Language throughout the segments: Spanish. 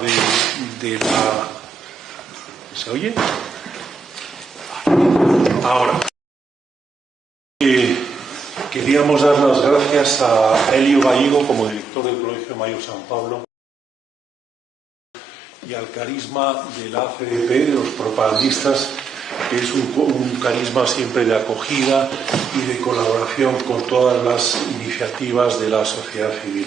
de la... ¿Se oye? Ahora. Queríamos dar las gracias a Elio Gallego como director del Colegio Mayor San Pablo y al carisma de la ACDP, de los propagandistas, que es un carisma siempre de acogida y de colaboración con todas las iniciativas de la sociedad civil.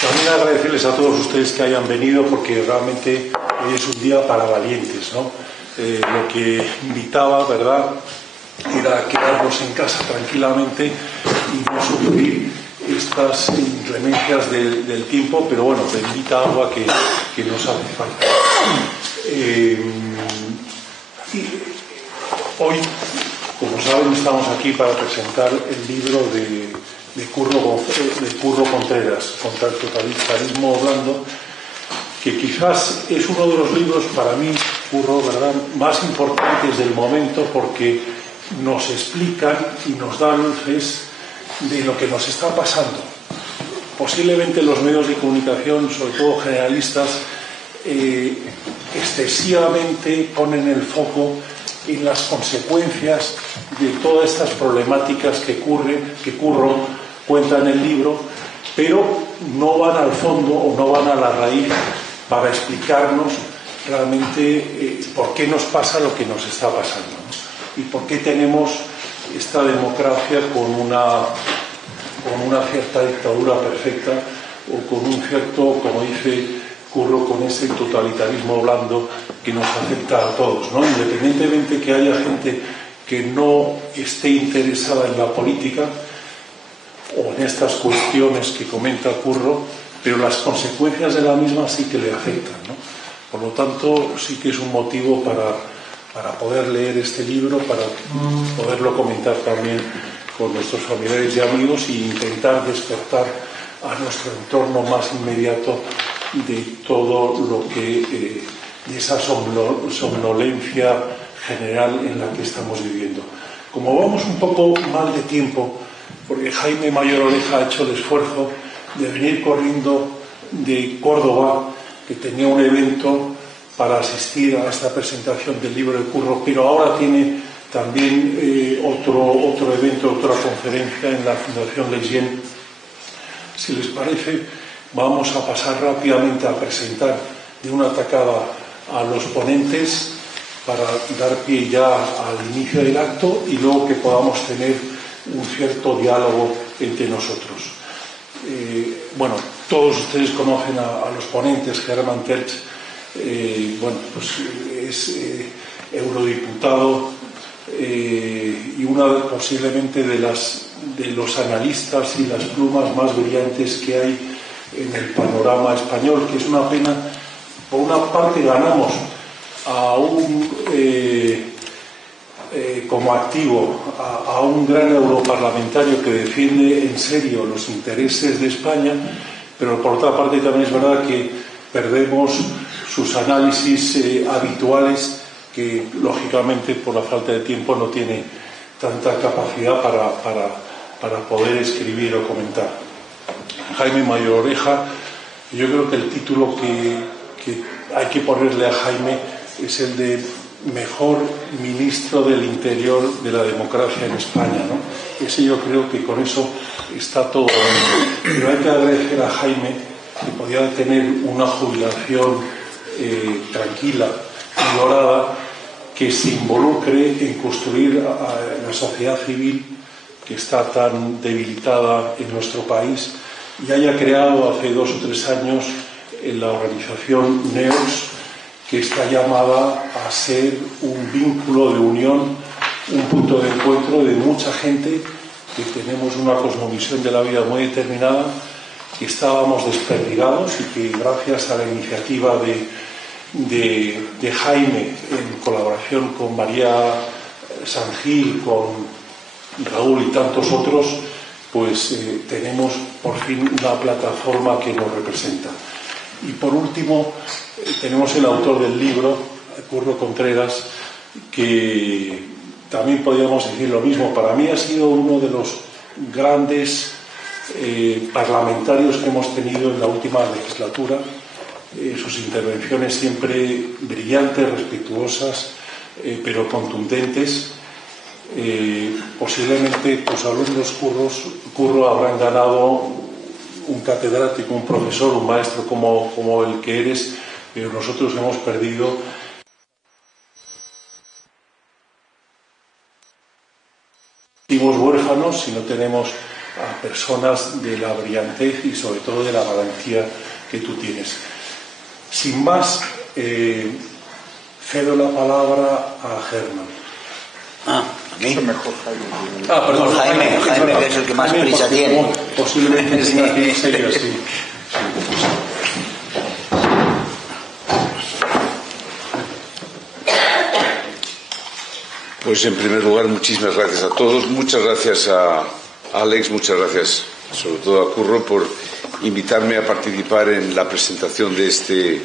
También agradecerles a todos ustedes que hayan venido, porque realmente hoy es un día para valientes, ¿no? Lo que invitaba, ¿verdad?, era quedarnos en casa tranquilamente y no sufrir estas inclemencias del tiempo, pero bueno, bendita agua que nos hace falta. Hoy, como saben, estamos aquí para presentar el libro de Curro Contreras, contra el totalitarismo blando, que quizás es uno de los libros para mí, Curro, ¿verdad?, más importantes del momento, porque nos explican y nos dan luces de lo que nos está pasando. Posiblemente los medios de comunicación, sobre todo generalistas, excesivamente ponen el foco en las consecuencias de todas estas problemáticas que Curro cuenta en el libro, pero no van al fondo o no van a la raíz para explicarnos realmente por qué nos pasa lo que nos está pasando, ¿no? Y por qué tenemos esta democracia con una cierta dictadura perfecta, o con un cierto, como dice Curro, con ese totalitarismo blando que nos afecta a todos, ¿no? Independientemente que haya gente que no esté interesada en la política o en estas cuestiones que comenta Curro, pero las consecuencias de la misma sí que le afectan, ¿no? Por lo tanto, sí que es un motivo para poder leer este libro, para poderlo comentar también con nuestros familiares y amigos, e intentar despertar a nuestro entorno más inmediato de todo lo que, de esa somnolencia general en la que estamos viviendo. Como vamos un poco mal de tiempo, porque Jaime Mayor Oreja ha hecho el esfuerzo de venir corriendo de Córdoba, que tenía un evento para asistir a esta presentación del libro de Curro, pero ahora tiene también otro evento, otra conferencia en la Fundación Leyen. Si les parece, vamos a pasar rápidamente a presentar de una tacada a los ponentes para dar pie ya al inicio del acto y luego que podamos tener un cierto diálogo entre nosotros. Bueno, todos ustedes conocen a los ponentes. Hermann Tertsch, bueno, pues es eurodiputado y posiblemente de los analistas y las plumas más brillantes que hay en el panorama español, que es una pena. Por una parte ganamos a como activo a un gran europarlamentario que defiende en serio los intereses de España, pero por otra parte también es verdad que perdemos sus análisis habituales, que lógicamente por la falta de tiempo no tiene tanta capacidad para poder escribir o comentar. Jaime Mayor Oreja, yo creo que el título que hay que ponerle a Jaime es el de mejor ministro del Interior de la democracia en España, ¿no? Ese yo creo que con eso está todo. Pero hay que agradecer a Jaime que podía tener una jubilación tranquila y dorada, que se involucre en construir la sociedad civil que está tan debilitada en nuestro país, y haya creado hace 2 o 3 años la organización NEOS, que está llamada a ser un vínculo de unión, un punto de encuentro de mucha gente que tenemos una cosmovisión de la vida muy determinada, que estábamos desperdigados y que gracias a la iniciativa de Jaime, en colaboración con María Sangil, con Raúl y tantos otros, pues tenemos por fin una plataforma que nos representa. Y por último, tenemos el autor del libro, Curro Contreras, que también podríamos decir lo mismo. Para mí ha sido uno de los grandes parlamentarios que hemos tenido en la última legislatura. sus intervenciones siempre brillantes, respetuosas, pero contundentes. Posiblemente tus alumnos Curro habrán ganado un catedrático, un profesor, un maestro como el que eres, pero nosotros hemos perdido huérfanos si no tenemos a personas de la brillantez y sobre todo de la valentía que tú tienes. Sin más, cedo la palabra a Germán. ¿Aquí? Perdón, Jaime, que es el que más prisa tiene. Posiblemente tenga que ser así. Pues en primer lugar, muchísimas gracias a todos. Muchas gracias a Alex, muchas gracias sobre todo a Curro por invitarme a participar en la presentación de este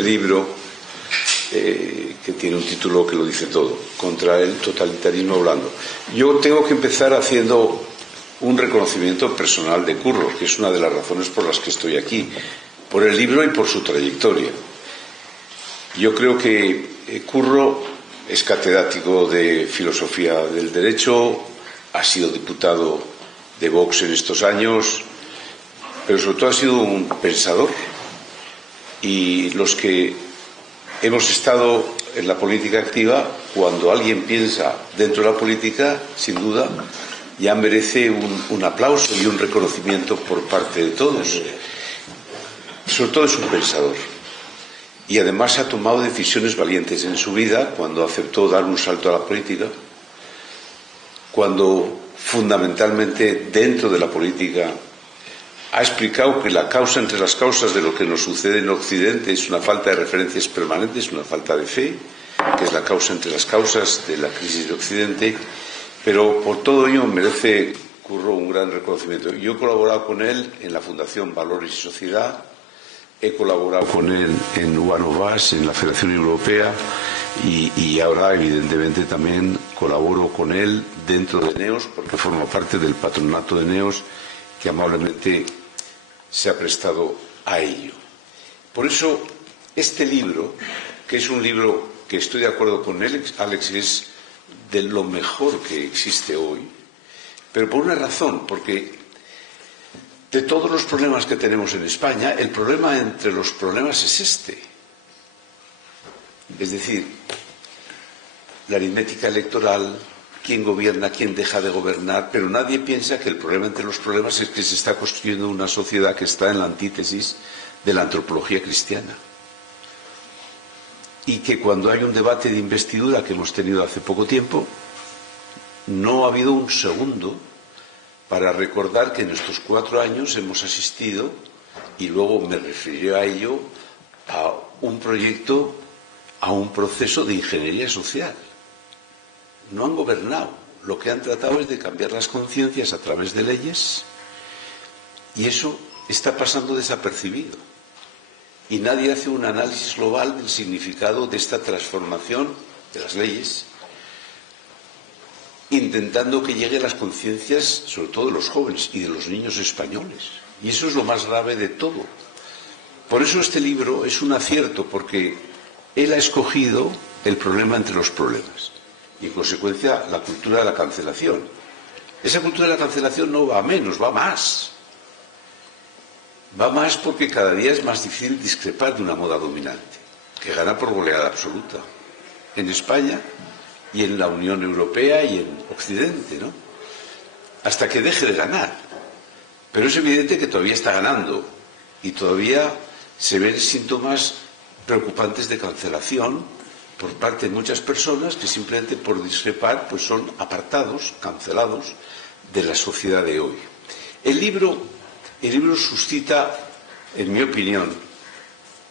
libro que tiene un título que lo dice todo, Contra el totalitarismo blando. Yo tengo que empezar haciendo un reconocimiento personal de Curro, que es una de las razones por las que estoy aquí, por el libro y por su trayectoria. Yo creo que Curro es catedrático de Filosofía del Derecho, ha sido diputado de Vox en estos años, pero sobre todo ha sido un pensador. Y los que hemos estado en la política activa, cuando alguien piensa dentro de la política, sin duda, ya merece un aplauso y un reconocimiento por parte de todos. Sobre todo es un pensador. Y además ha tomado decisiones valientes en su vida cuando aceptó dar un salto a la política, cuando fundamentalmente dentro de la política ha explicado que la causa entre las causas de lo que nos sucede en Occidente es una falta de referencias permanentes, una falta de fe, que es la causa entre las causas de la crisis de Occidente, pero por todo ello merece Curro un gran reconocimiento. Yo he colaborado con él en la Fundación Valores y Sociedad, he colaborado con él en One of Us, en la Federación Europea, y ahora evidentemente también colaboro con él dentro de NEOS, porque formo parte del patronato de NEOS, que amablemente se ha prestado a ello. Por eso, este libro, que es un libro que estoy de acuerdo con Alex, es de lo mejor que existe hoy, pero por una razón, porque de todos los problemas que tenemos en España, el problema entre los problemas es este. Es decir, la aritmética electoral, quién gobierna, quién deja de gobernar, pero nadie piensa que el problema entre los problemas es que se está construyendo una sociedad que está en la antítesis de la antropología cristiana. Y que cuando hay un debate de investidura que hemos tenido hace poco tiempo, no ha habido un segundo para recordar que en estos 4 años hemos asistido, y luego me referiré a ello, a un proyecto, a un proceso de ingeniería social. No han gobernado, lo que han tratado es de cambiar las conciencias a través de leyes, y eso está pasando desapercibido. Y nadie hace un análisis global del significado de esta transformación de las leyes, intentando que llegue a las conciencias, sobre todo de los jóvenes y de los niños españoles. Y eso es lo más grave de todo. Por eso este libro es un acierto, porque él ha escogido el problema entre los problemas. Y en consecuencia la cultura de la cancelación. Esa cultura de la cancelación no va a menos, va a más. Va más porque cada día es más difícil discrepar de una moda dominante, que gana por goleada absoluta. En España y en la Unión Europea y en Occidente, ¿no? Hasta que deje de ganar. Pero es evidente que todavía está ganando y todavía se ven síntomas preocupantes de cancelación por parte de muchas personas que simplemente por discrepar pues son apartados, cancelados de la sociedad de hoy. El libro suscita, en mi opinión,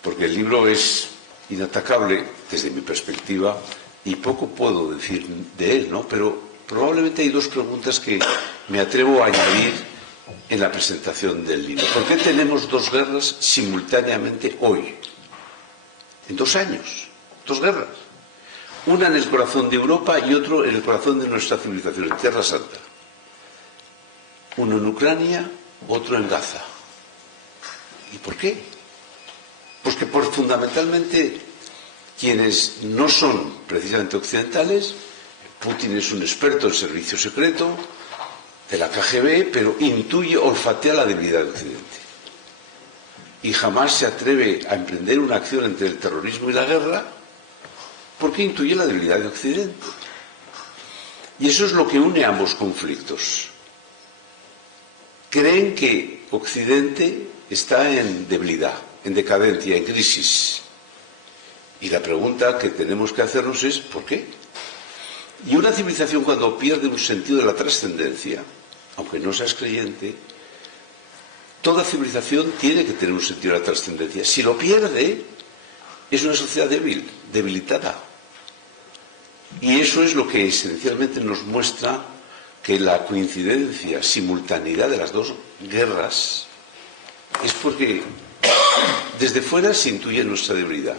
porque el libro es inatacable desde mi perspectiva y poco puedo decir de él, ¿no? Pero probablemente hay 2 preguntas que me atrevo a añadir en la presentación del libro. ¿Por qué tenemos 2 guerras simultáneamente hoy? En 2 años, 2 guerras. Una en el corazón de Europa y otro en el corazón de nuestra civilización, en Tierra Santa. Uno en Ucrania, otro en Gaza. ¿Y por qué? Pues que fundamentalmente quienes no son precisamente occidentales, Putin es un experto en servicio secreto de la KGB, pero intuye, olfatea la debilidad de Occidente. Y jamás se atreve a emprender una acción entre el terrorismo y la guerra porque intuye la debilidad de Occidente. Y eso es lo que une ambos conflictos. Creen que Occidente está en debilidad, en decadencia, en crisis. Y la pregunta que tenemos que hacernos es ¿por qué? Y una civilización cuando pierde un sentido de la trascendencia, aunque no seas creyente, toda civilización tiene que tener un sentido de la trascendencia. Si lo pierde, es una sociedad débil, debilitada. Y eso es lo que esencialmente nos muestra que la coincidencia, simultaneidad de las dos guerras es porque desde fuera se intuye nuestra debilidad,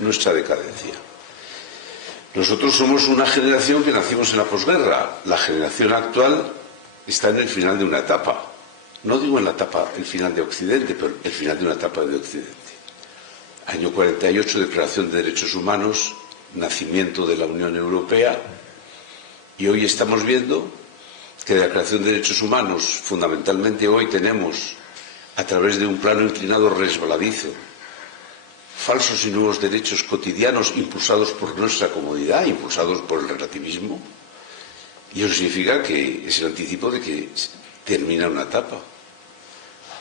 nuestra decadencia. Nosotros somos una generación que nacimos en la posguerra. La generación actual está en el final de una etapa. No digo en la etapa, el final de Occidente, pero el final de una etapa de Occidente. Año 48, Declaración de Derechos Humanos, nacimiento de la Unión Europea, y hoy estamos viendo que la Declaración de Derechos Humanos, fundamentalmente hoy tenemos, a través de un plano inclinado resbaladizo, falsos y nuevos derechos cotidianos impulsados por nuestra comodidad, impulsados por el relativismo, y eso significa que es el anticipo de que termina una etapa.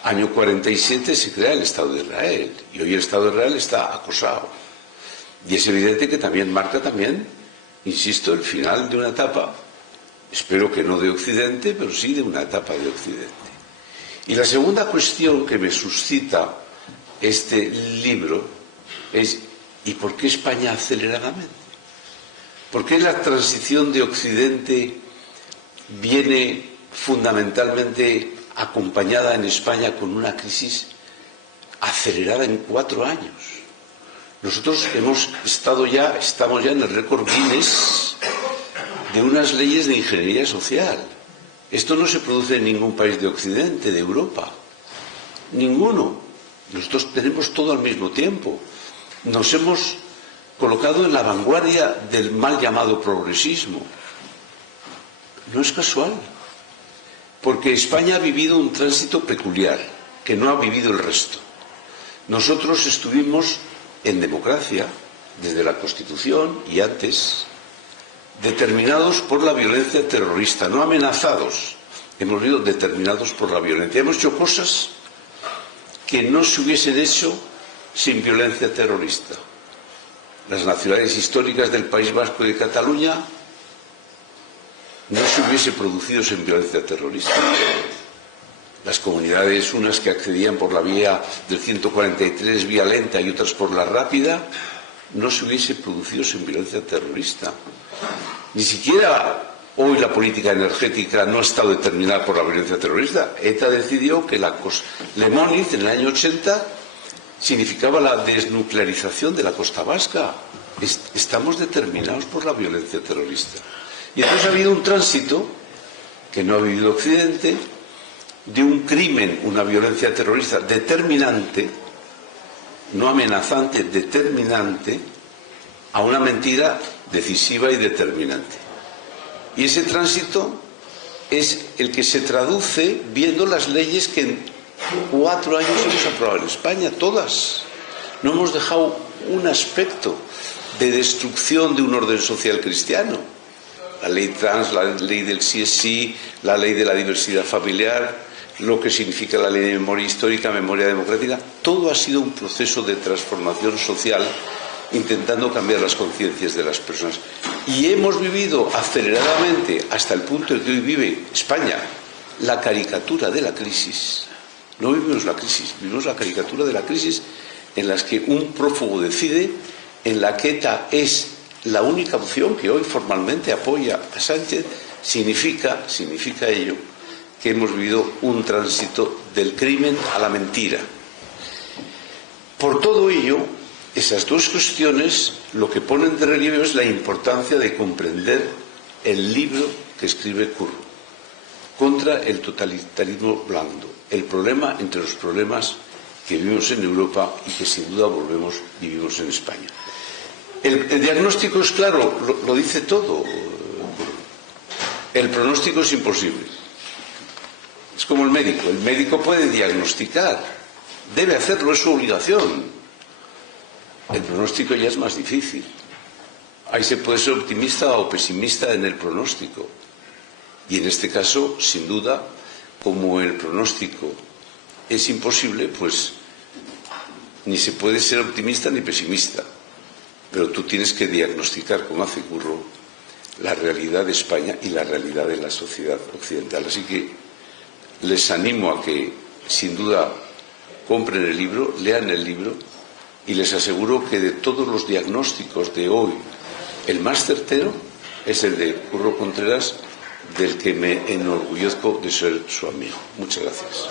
Año 47 se crea el Estado de Israel, y hoy el Estado de Israel está acosado. Y es evidente que también marca insisto, el final de una etapa, espero que no de Occidente, pero sí de una etapa de Occidente. Y la segunda cuestión que me suscita este libro es ¿y por qué España aceleradamente? ¿Por qué la transición de Occidente viene fundamentalmente acompañada en España con una crisis acelerada en 4 años? Nosotros estamos ya en el récord Guinness de unas leyes de ingeniería social. Esto no se produce en ningún país de Occidente, de Europa. Ninguno. Nosotros tenemos todo al mismo tiempo. Nos hemos colocado en la vanguardia del mal llamado progresismo. No es casual, porque España ha vivido un tránsito peculiar, que no ha vivido el resto. Nosotros estuvimos en democracia, desde la Constitución y antes, determinados por la violencia terrorista, no amenazados, hemos sido determinados por la violencia. Hemos hecho cosas que no se hubiesen hecho sin violencia terrorista. Las nacionalidades históricas del País Vasco y de Cataluña no se hubiese producido sin violencia terrorista. Las comunidades, unas que accedían por la vía del 143, vía lenta, y otras por la rápida, no se hubiese producido sin violencia terrorista. Ni siquiera hoy la política energética no ha estado determinada por la violencia terrorista. ETA decidió que Lemóniz, en el año 80, significaba la desnuclearización de la costa vasca. Estamos determinados por la violencia terrorista. Y entonces ha habido un tránsito que no ha vivido Occidente, de un crimen, una violencia terrorista determinante, no amenazante, determinante, a una mentira decisiva y determinante. Y ese tránsito es el que se traduce viendo las leyes que en 4 años hemos aprobado en España, todas. No hemos dejado un aspecto de destrucción de un orden social cristiano. La ley trans, la ley del sí es sí, la ley de la diversidad familiar, lo que significa la ley de memoria histórica, memoria democrática, todo ha sido un proceso de transformación social intentando cambiar las conciencias de las personas. Y hemos vivido aceleradamente, hasta el punto en que hoy vive España, la caricatura de la crisis. No vivimos la crisis, vivimos la caricatura de la crisis en la que un prófugo decide, en la que ETA es la única opción que hoy formalmente apoya a Sánchez. Significa ello que hemos vivido un tránsito del crimen a la mentira. Por todo ello, esas dos cuestiones lo que ponen de relieve es la importancia de comprender el libro que escribe Curro contra el totalitarismo blando, el problema entre los problemas que vivimos en Europa y que sin duda vivimos en España. El diagnóstico es claro, lo dice todo. El pronóstico es imposible. Es como el médico puede diagnosticar, debe hacerlo, es su obligación. El pronóstico ya es más difícil. Ahí se puede ser optimista o pesimista en el pronóstico. Y en este caso, sin duda, como el pronóstico es imposible, pues ni se puede ser optimista ni pesimista. Pero tú tienes que diagnosticar, como hace Curro, la realidad de España y la realidad de la sociedad occidental. Así que les animo a que, sin duda, compren el libro, lean el libro, y les aseguro que de todos los diagnósticos de hoy, el más certero es el de Curro Contreras, del que me enorgullezco de ser su amigo. Muchas gracias.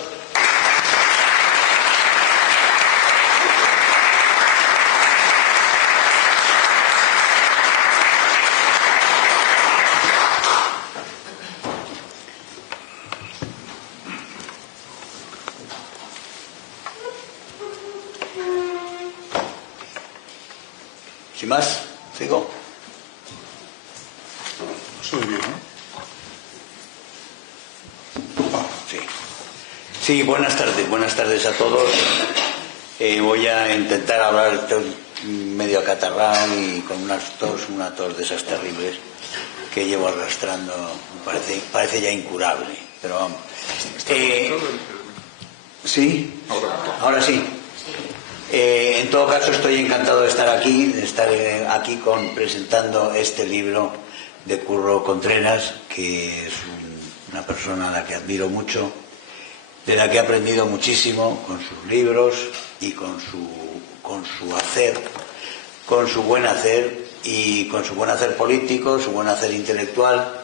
Sin más, sigo. Soy bien, ¿no? Sí, buenas tardes a todos. Voy a intentar hablar medio acatarrado y con una tos de esas terribles que llevo arrastrando, parece ya incurable, pero vamos. ¿Sí? Ahora sí. En todo caso, estoy encantado de estar aquí, presentando este libro de Curro Contreras, que es una persona a la que admiro mucho, de la que he aprendido muchísimo con sus libros y con su hacer, con su buen hacer y con su buen hacer político, su buen hacer intelectual,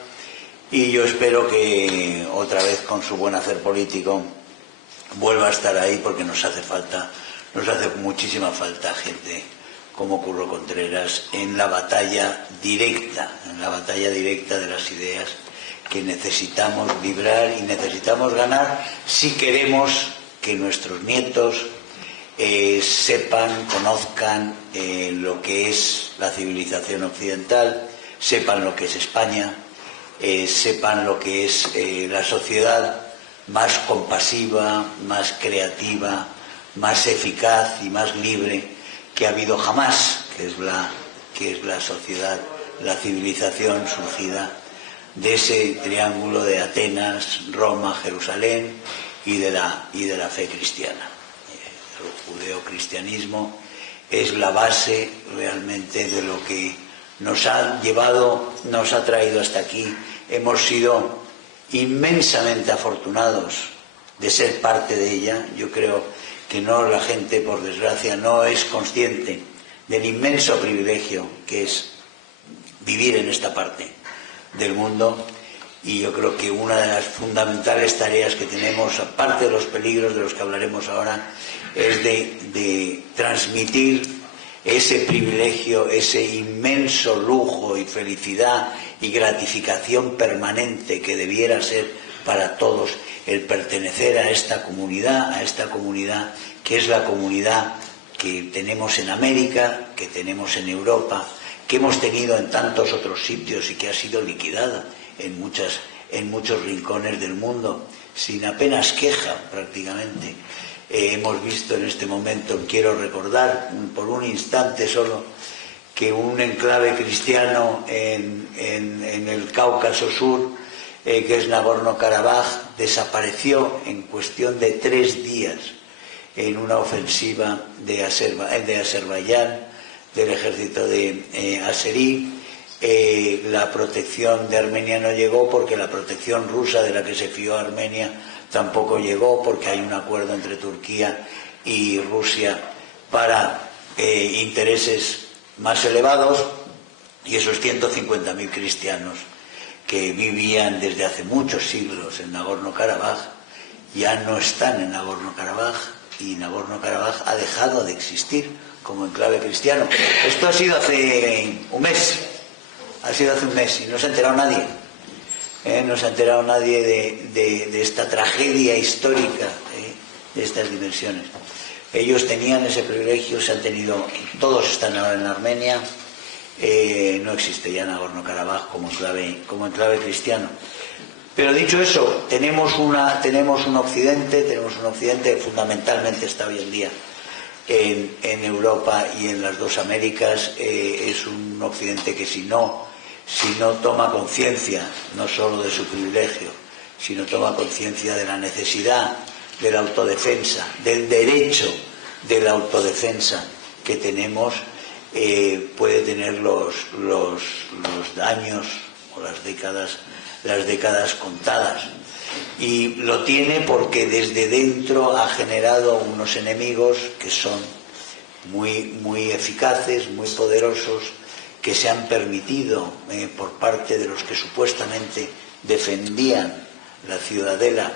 y yo espero que otra vez con su buen hacer político vuelva a estar ahí, porque nos hace muchísima falta gente como Curro Contreras en la batalla directa de las ideas que necesitamos librar y necesitamos ganar si queremos que nuestros nietos sepan, conozcan lo que es la civilización occidental, sepan lo que es España, sepan lo que es la sociedad más compasiva, más creativa, más eficaz y más libre que ha habido jamás, que es la sociedad, la civilización surgida de ese triángulo de Atenas, Roma, Jerusalén y de la fe cristiana. El judeocristianismo es la base realmente de lo que nos ha traído hasta aquí. Hemos sido inmensamente afortunados de ser parte de ella. Yo creo que la gente, por desgracia, no es consciente del inmenso privilegio que es vivir en esta parte del mundo, y yo creo que una de las fundamentales tareas que tenemos, aparte de los peligros de los que hablaremos ahora, es de transmitir ese privilegio, ese inmenso lujo y felicidad y gratificación permanente que debiera ser para todos el pertenecer a esta comunidad que es la comunidad que tenemos en América, que tenemos en Europa, que hemos tenido en tantos otros sitios y que ha sido liquidada en muchos rincones del mundo, sin apenas queja prácticamente. Hemos visto en este momento, quiero recordar por un instante solo, que un enclave cristiano en el Cáucaso Sur, que es Nagorno-Karabaj, desapareció en cuestión de 3 días en una ofensiva de Azerbaiyán, del ejército de Azerí. La protección de Armenia no llegó, porque la protección rusa de la que se fió Armenia tampoco llegó, porque hay un acuerdo entre Turquía y Rusia para intereses más elevados, y esos 150.000 cristianos que vivían desde hace muchos siglos en Nagorno-Karabaj ya no están en Nagorno-Karabaj, y Nagorno-Karabaj ha dejado de existir como enclave cristiano. Esto ha sido hace un mes, y no se ha enterado nadie. No se ha enterado nadie de esta tragedia histórica, de estas dimensiones. Ellos tenían ese privilegio, todos están ahora en Armenia, no existe ya Nagorno-Karabaj como enclave cristiano. Pero dicho eso, tenemos un occidente fundamentalmente está hoy en día en Europa y en las dos Américas. Es un occidente que si no toma conciencia no solo de su privilegio, sino toma conciencia de la necesidad de la autodefensa, del derecho de la autodefensa que tenemos, puede tener los años o las décadas contadas. Y lo tiene porque desde dentro ha generado unos enemigos que son muy eficaces, muy poderosos, que se han permitido por parte de los que supuestamente defendían la ciudadela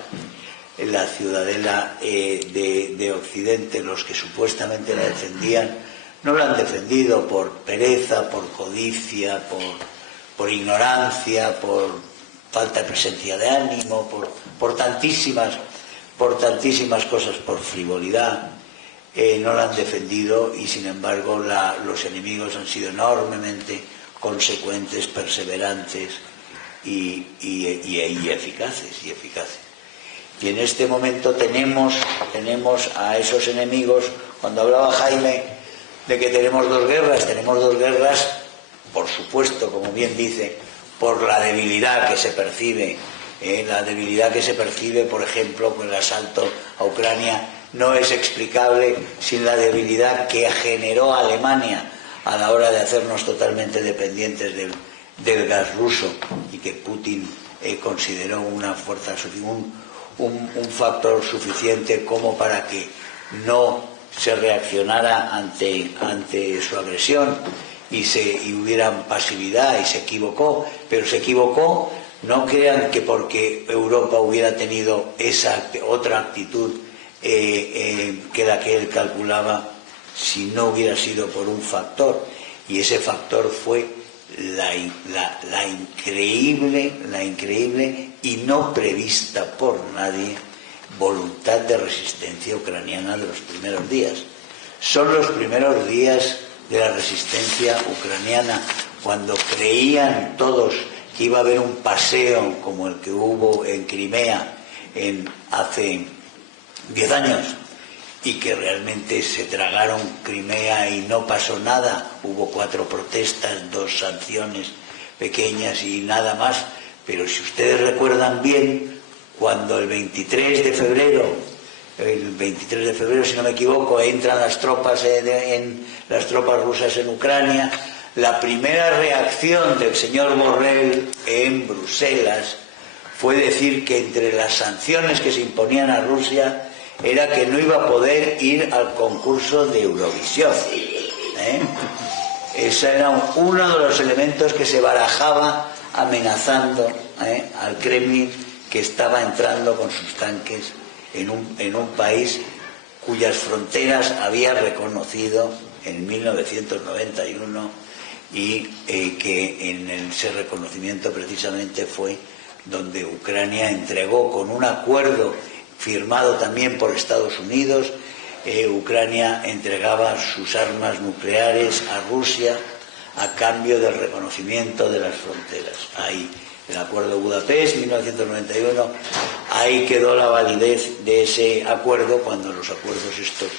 de Occidente, los que supuestamente la defendían, no la han defendido por pereza, por codicia, por ignorancia, por falta de presencia de ánimo, por tantísimas cosas, por frivolidad, no la han defendido, y sin embargo los enemigos han sido enormemente consecuentes, perseverantes y eficaces. Y en este momento tenemos a esos enemigos. Cuando hablaba Jaime de que tenemos dos guerras, por supuesto, como bien dice, por la debilidad que se percibe, por ejemplo, con el asalto a Ucrania, no es explicable sin la debilidad que generó Alemania a la hora de hacernos totalmente dependientes del gas ruso, y que Putin consideró una fuerza, un factor suficiente como para que no se reaccionara ante su agresión y hubiera pasividad, y se equivocó. Pero se equivocó, no crean que porque Europa hubiera tenido esa otra actitud que la que él calculaba, si no hubiera sido por un factor, y ese factor fue la increíble y no prevista por nadie voluntad de resistencia ucraniana de los primeros días. Son los primeros días de la resistencia ucraniana, cuando creían todos que iba a haber un paseo como el que hubo en Crimea hace 10 años, y que realmente se tragaron Crimea y no pasó nada. Hubo 4 protestas, 2 sanciones pequeñas y nada más. Pero si ustedes recuerdan bien, cuando el 23 de febrero, si no me equivoco, entran las tropas rusas en Ucrania, la primera reacción del señor Borrell en Bruselas fue decir que entre las sanciones que se imponían a Rusia era que no iba a poder ir al concurso de Eurovisión. Ese era uno de los elementos que se barajaba amenazando al Kremlin, que estaba entrando con sus tanques en un país cuyas fronteras había reconocido en 1991, y que en ese reconocimiento precisamente fue donde Ucrania entregó, con un acuerdo firmado también por Estados Unidos, Ucrania entregaba sus armas nucleares a Rusia a cambio del reconocimiento de las fronteras. Ahí, el Acuerdo de Budapest, 1991, ahí quedó la validez de ese acuerdo, cuando los acuerdos estos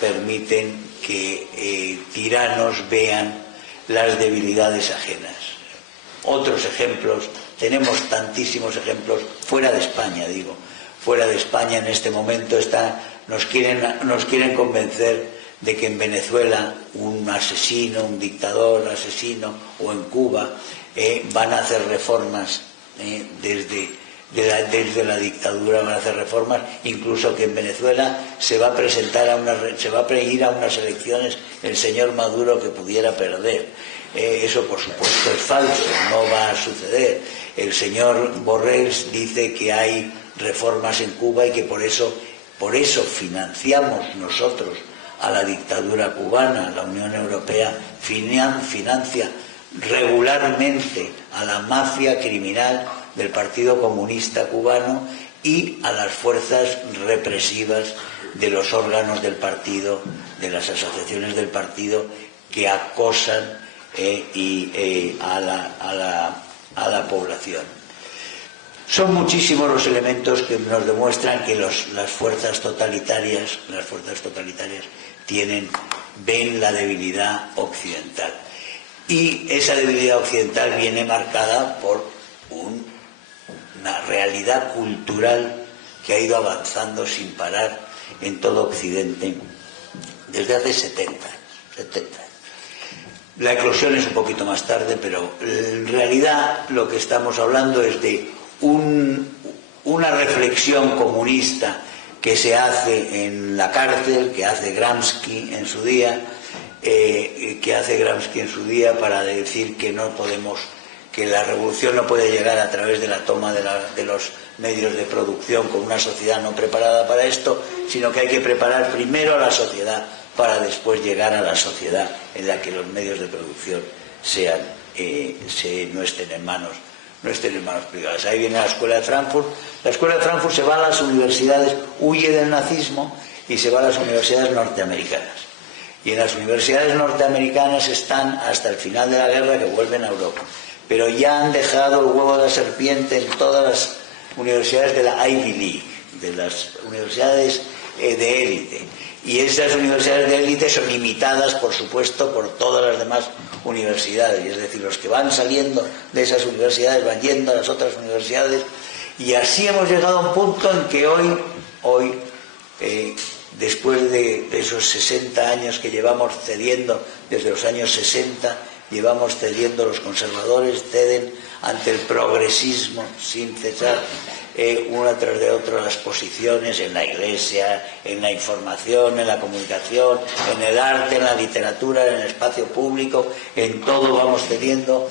permiten que tiranos vean las debilidades ajenas. Otros ejemplos, tenemos tantísimos ejemplos, fuera de España, fuera de España en este momento nos quieren convencer de que en Venezuela un asesino, un dictador asesino, o en Cuba van a hacer reformas desde la dictadura, van a hacer reformas, incluso que en Venezuela se va a ir a unas elecciones el señor Maduro, que pudiera perder. Eso por supuesto es falso, no va a suceder. El señor Borrell dice que hay reformas en Cuba y que por eso financiamos nosotros a la dictadura cubana. La Unión Europea financia regularmente a la mafia criminal del Partido Comunista Cubano, y a las fuerzas represivas de los órganos del partido, de las asociaciones del partido, que acosan a la población. Son muchísimos los elementos que nos demuestran que las fuerzas totalitarias ven la debilidad occidental. Y esa debilidad occidental viene marcada por una realidad cultural que ha ido avanzando sin parar en todo Occidente desde hace 70 años. La eclosión es un poquito más tarde, pero en realidad lo que estamos hablando es de una reflexión comunista que se hace en la cárcel, que hace Gramsci en su día, para decir que no podemos, que la revolución no puede llegar a través de la toma de los medios de producción con una sociedad no preparada para esto, sino que hay que preparar primero a la sociedad para después llegar a la sociedad en la que los medios de producción no estén en manos privadas. Ahí viene la Escuela de Frankfurt. La Escuela de Frankfurt se va a las universidades, huye del nazismo y se va a las universidades norteamericanas. Y en las universidades norteamericanas están hasta el final de la guerra, que vuelven a Europa. Pero ya han dejado el huevo de la serpiente en todas las universidades de la Ivy League, de las universidades de élite. Y esas universidades de élite son imitadas, por supuesto, por todas las demás universidades. Y es decir, los que van saliendo de esas universidades van yendo a las otras universidades. Y así hemos llegado a un punto en que hoy después de esos 60 años que llevamos cediendo, desde los años 60, llevamos cediendo, los conservadores ceden ante el progresismo sin cesar, una tras de otra, las posiciones en la iglesia, en la información, en la comunicación, en el arte, en la literatura, en el espacio público, en todo vamos cediendo,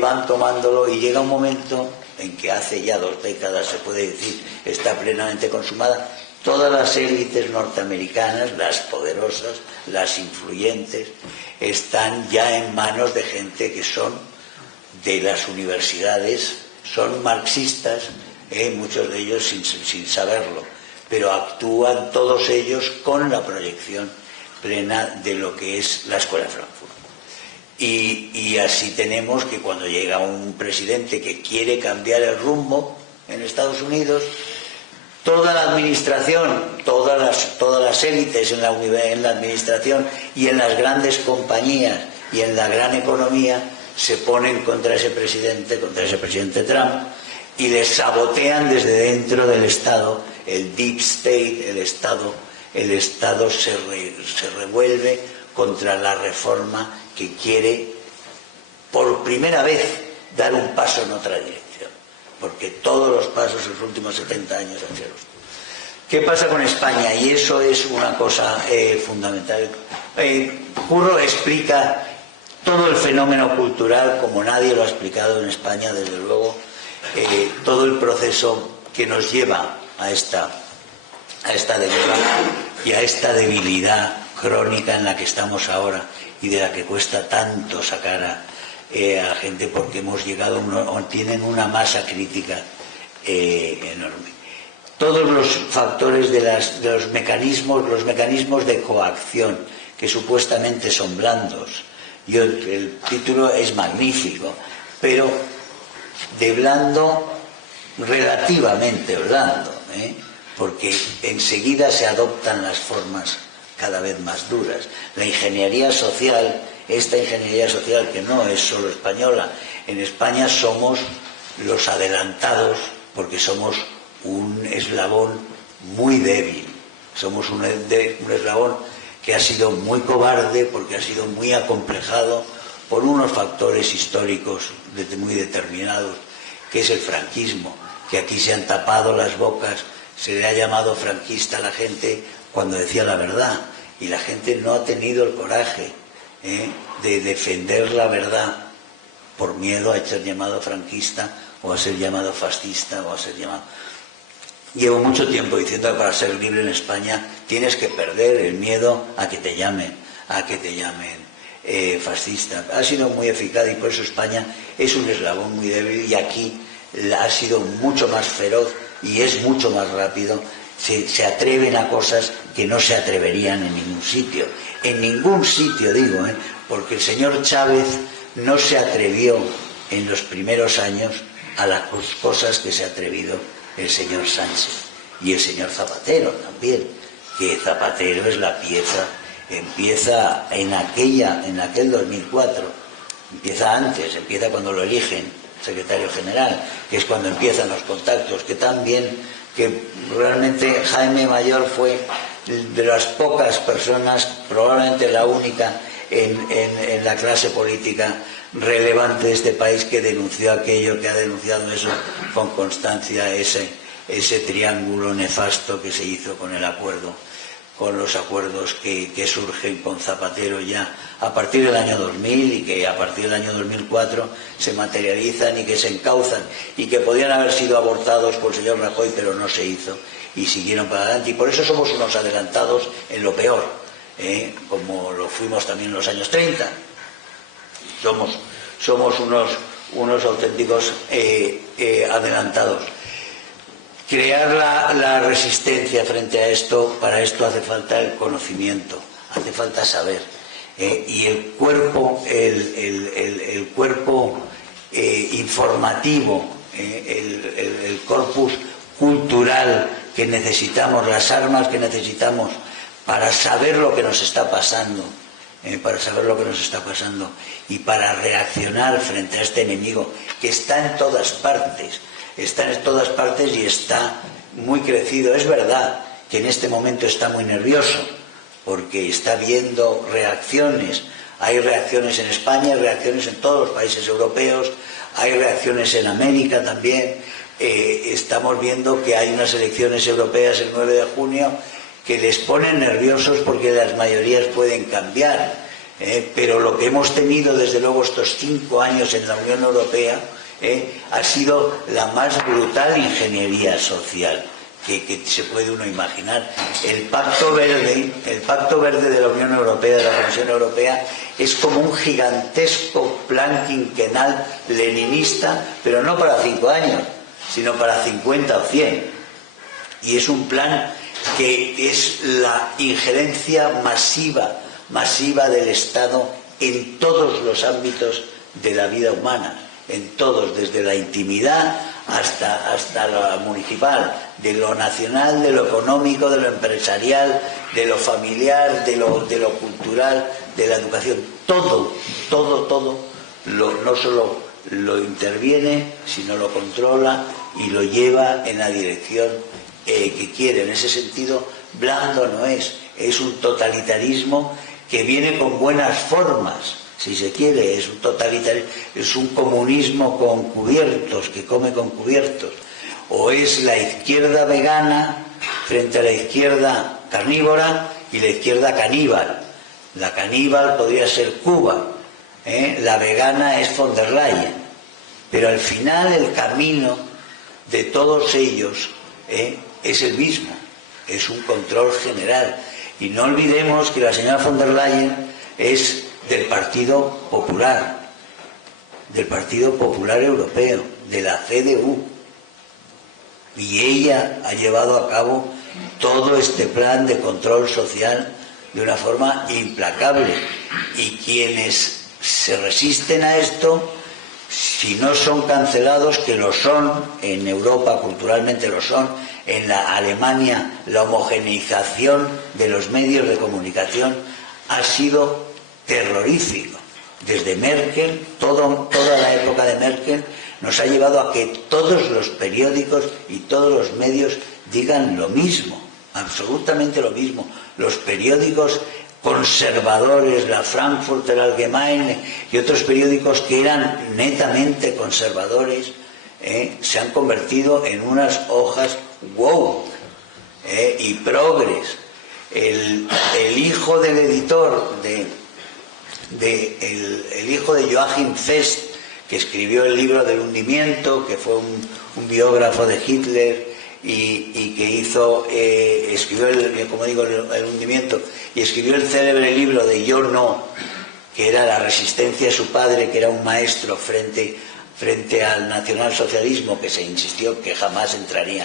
van tomándolo, y llega un momento en que hace ya 2 décadas, se puede decir, está plenamente consumada. Todas las élites norteamericanas, las poderosas, las influyentes, están ya en manos de gente que son de las universidades, son marxistas, muchos de ellos sin saberlo, pero actúan todos ellos con la proyección plena de lo que es la Escuela de Frankfurt. Y así tenemos que cuando llega un presidente que quiere cambiar el rumbo en Estados Unidos, toda la administración, todas las élites en la administración y en las grandes compañías y en la gran economía se ponen contra ese presidente Trump, y les sabotean desde dentro del Estado, el Deep State, el Estado se revuelve contra la reforma que quiere por primera vez dar un paso en otra dirección, porque todos los pasos en los últimos 70 años han sido los. ¿Qué pasa con España? Y eso es una cosa fundamental. Curro explica todo el fenómeno cultural como nadie lo ha explicado en España, desde luego, todo el proceso que nos lleva a esta debilidad y a esta debilidad crónica en la que estamos ahora y de la que cuesta tanto sacar a gente, porque hemos llegado, tienen una masa crítica enorme. Todos los factores de los mecanismos de coacción, que supuestamente son blandos. El título es magnífico, pero de blando, relativamente blando, porque enseguida se adoptan las formas cada vez más duras. La ingeniería social, esta ingeniería social que no es solo española, en España somos los adelantados porque somos un eslabón muy débil, somos un eslabón que ha sido muy cobarde porque ha sido muy acomplejado por unos factores históricos muy determinados, que es el franquismo, que aquí se han tapado las bocas, se le ha llamado franquista a la gente cuando decía la verdad, y la gente no ha tenido el coraje de defender la verdad por miedo a ser llamado franquista o a ser llamado fascista o a ser llamado. Llevo mucho tiempo diciendo que para ser libre en España tienes que perder el miedo a que te llamen fascista. Ha sido muy eficaz y por eso España es un eslabón muy débil, y aquí ha sido mucho más feroz y es mucho más rápido, se atreven a cosas que no se atreverían en ningún sitio. En ningún sitio, digo, porque el señor Chávez no se atrevió en los primeros años a las cosas que se ha atrevido el señor Sánchez y el señor Zapatero también, que Zapatero es la pieza, empieza en aquel 2004, empieza antes, empieza cuando lo eligen secretario general, que es cuando empiezan los contactos, que realmente Jaime Mayor fue de las pocas personas, probablemente la única en la clase política relevante de este país que denunció aquello, que ha denunciado eso con constancia, ese triángulo nefasto que se hizo con los acuerdos que surgen con Zapatero ya a partir del año 2000 y que a partir del año 2004 se materializan y que se encauzan y que podían haber sido abortados por el señor Rajoy, pero no se hizo y siguieron para adelante, y por eso somos unos adelantados en lo peor, como lo fuimos también en los años 30. Somos unos auténticos adelantados. Crear la resistencia frente a esto, para esto hace falta el conocimiento, hace falta saber. Y el cuerpo, el cuerpo informativo, el corpus cultural que necesitamos, las armas que necesitamos para saber lo que nos está pasando, y para reaccionar frente a este enemigo que está en todas partes. Está en todas partes y está muy crecido. Es verdad que en este momento está muy nervioso porque está viendo reacciones. Hay reacciones en España, hay reacciones en todos los países europeos, hay reacciones en América también. Estamos viendo que hay unas elecciones europeas el 9 de junio que les ponen nerviosos porque las mayorías pueden cambiar. Pero lo que hemos tenido desde luego estos 5 años en la Unión Europea ha sido la más brutal ingeniería social que se puede uno imaginar. El Pacto Verde de la Unión Europea, de la Comisión Europea, es como un gigantesco plan quinquenal leninista, pero no para 5 años, sino para 50 o 100. Y es un plan que es la injerencia masiva del Estado en todos los ámbitos de la vida humana. En todos, desde la intimidad hasta lo municipal, de lo nacional, de lo económico, de lo empresarial, de lo familiar, de lo cultural, de la educación. Todo no solo lo interviene, sino lo controla y lo lleva en la dirección que quiere. En ese sentido, blando no es un totalitarismo que viene con buenas formas. Si se quiere, es un totalitarismo, es un comunismo con cubiertos, que come con cubiertos. O es la izquierda vegana frente a la izquierda carnívora y la izquierda caníbal. La caníbal podría ser Cuba, la vegana es von der Leyen. Pero al final el camino de todos ellos es el mismo, es un control general. Y no olvidemos que la señora von der Leyen es del Partido Popular Europeo, de la CDU, y ella ha llevado a cabo todo este plan de control social de una forma implacable, y quienes se resisten a esto, si no son cancelados, que lo son en Europa, culturalmente lo son, en la Alemania la homogeneización de los medios de comunicación ha sido terrorífico. Desde Merkel, toda la época de Merkel nos ha llevado a que todos los periódicos y todos los medios digan lo mismo, absolutamente lo mismo. Los periódicos conservadores, la Frankfurter Allgemeine y otros periódicos que eran netamente conservadores, se han convertido en unas hojas woke y progres. El hijo del editor el hijo de Joachim Fest, que escribió el libro del hundimiento, que fue un biógrafo de Hitler y que escribió el hundimiento, y escribió el célebre libro de Yo No, que era la resistencia de su padre, que era un maestro frente al nacionalsocialismo, que se insistió que jamás entraría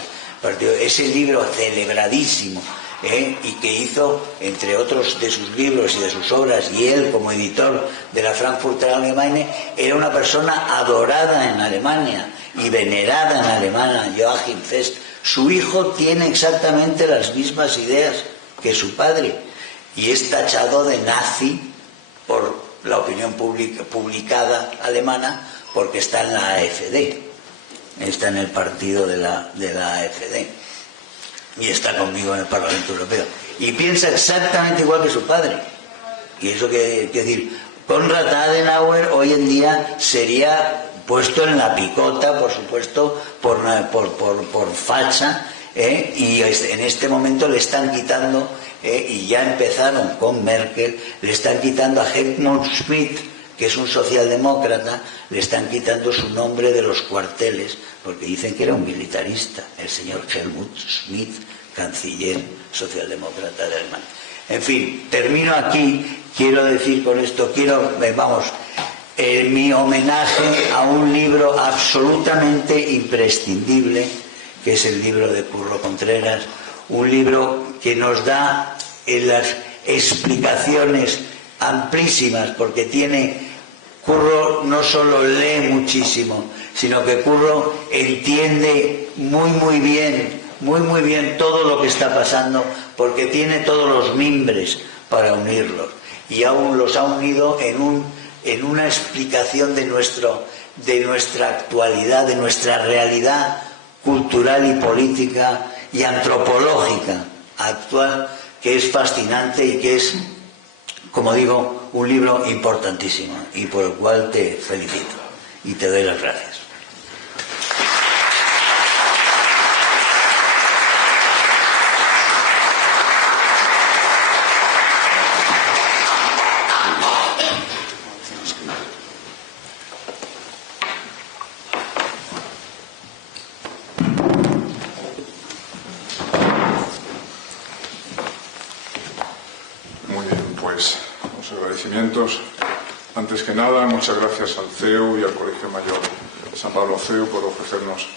ese libro celebradísimo, y que hizo, entre otros de sus libros y de sus obras, y él como editor de la Frankfurter Allgemeine, era una persona adorada en Alemania y venerada en Alemania, Joachim Fest. Su hijo tiene exactamente las mismas ideas que su padre y es tachado de nazi por la opinión publicada alemana, porque está en la AfD, está en el partido de la AfD y está conmigo en el Parlamento Europeo y piensa exactamente igual que su padre. Y eso quiere decir, Konrad Adenauer hoy en día sería puesto en la picota, por supuesto, por facha, y en este momento le están quitando, y ya empezaron con Merkel, le están quitando a Helmut Schmidt, que es un socialdemócrata, le están quitando su nombre de los cuarteles, porque dicen que era un militarista, el señor Helmut Schmidt, canciller socialdemócrata de Alemania. En fin, termino aquí. Quiero decir con esto, mi homenaje a un libro absolutamente imprescindible, que es el libro de Curro Contreras, un libro que nos da las explicaciones amplísimas, porque Curro no solo lee muchísimo, sino que Curro entiende muy bien todo lo que está pasando, porque tiene todos los mimbres para unirlos, y aún los ha unido en una explicación de nuestra actualidad, de nuestra realidad cultural y política y antropológica actual, que es fascinante y que es, como digo, un libro importantísimo, y por el cual te felicito y te doy las gracias. Antes que nada, muchas gracias al CEU y al Colegio Mayor San Pablo CEU por ofrecernos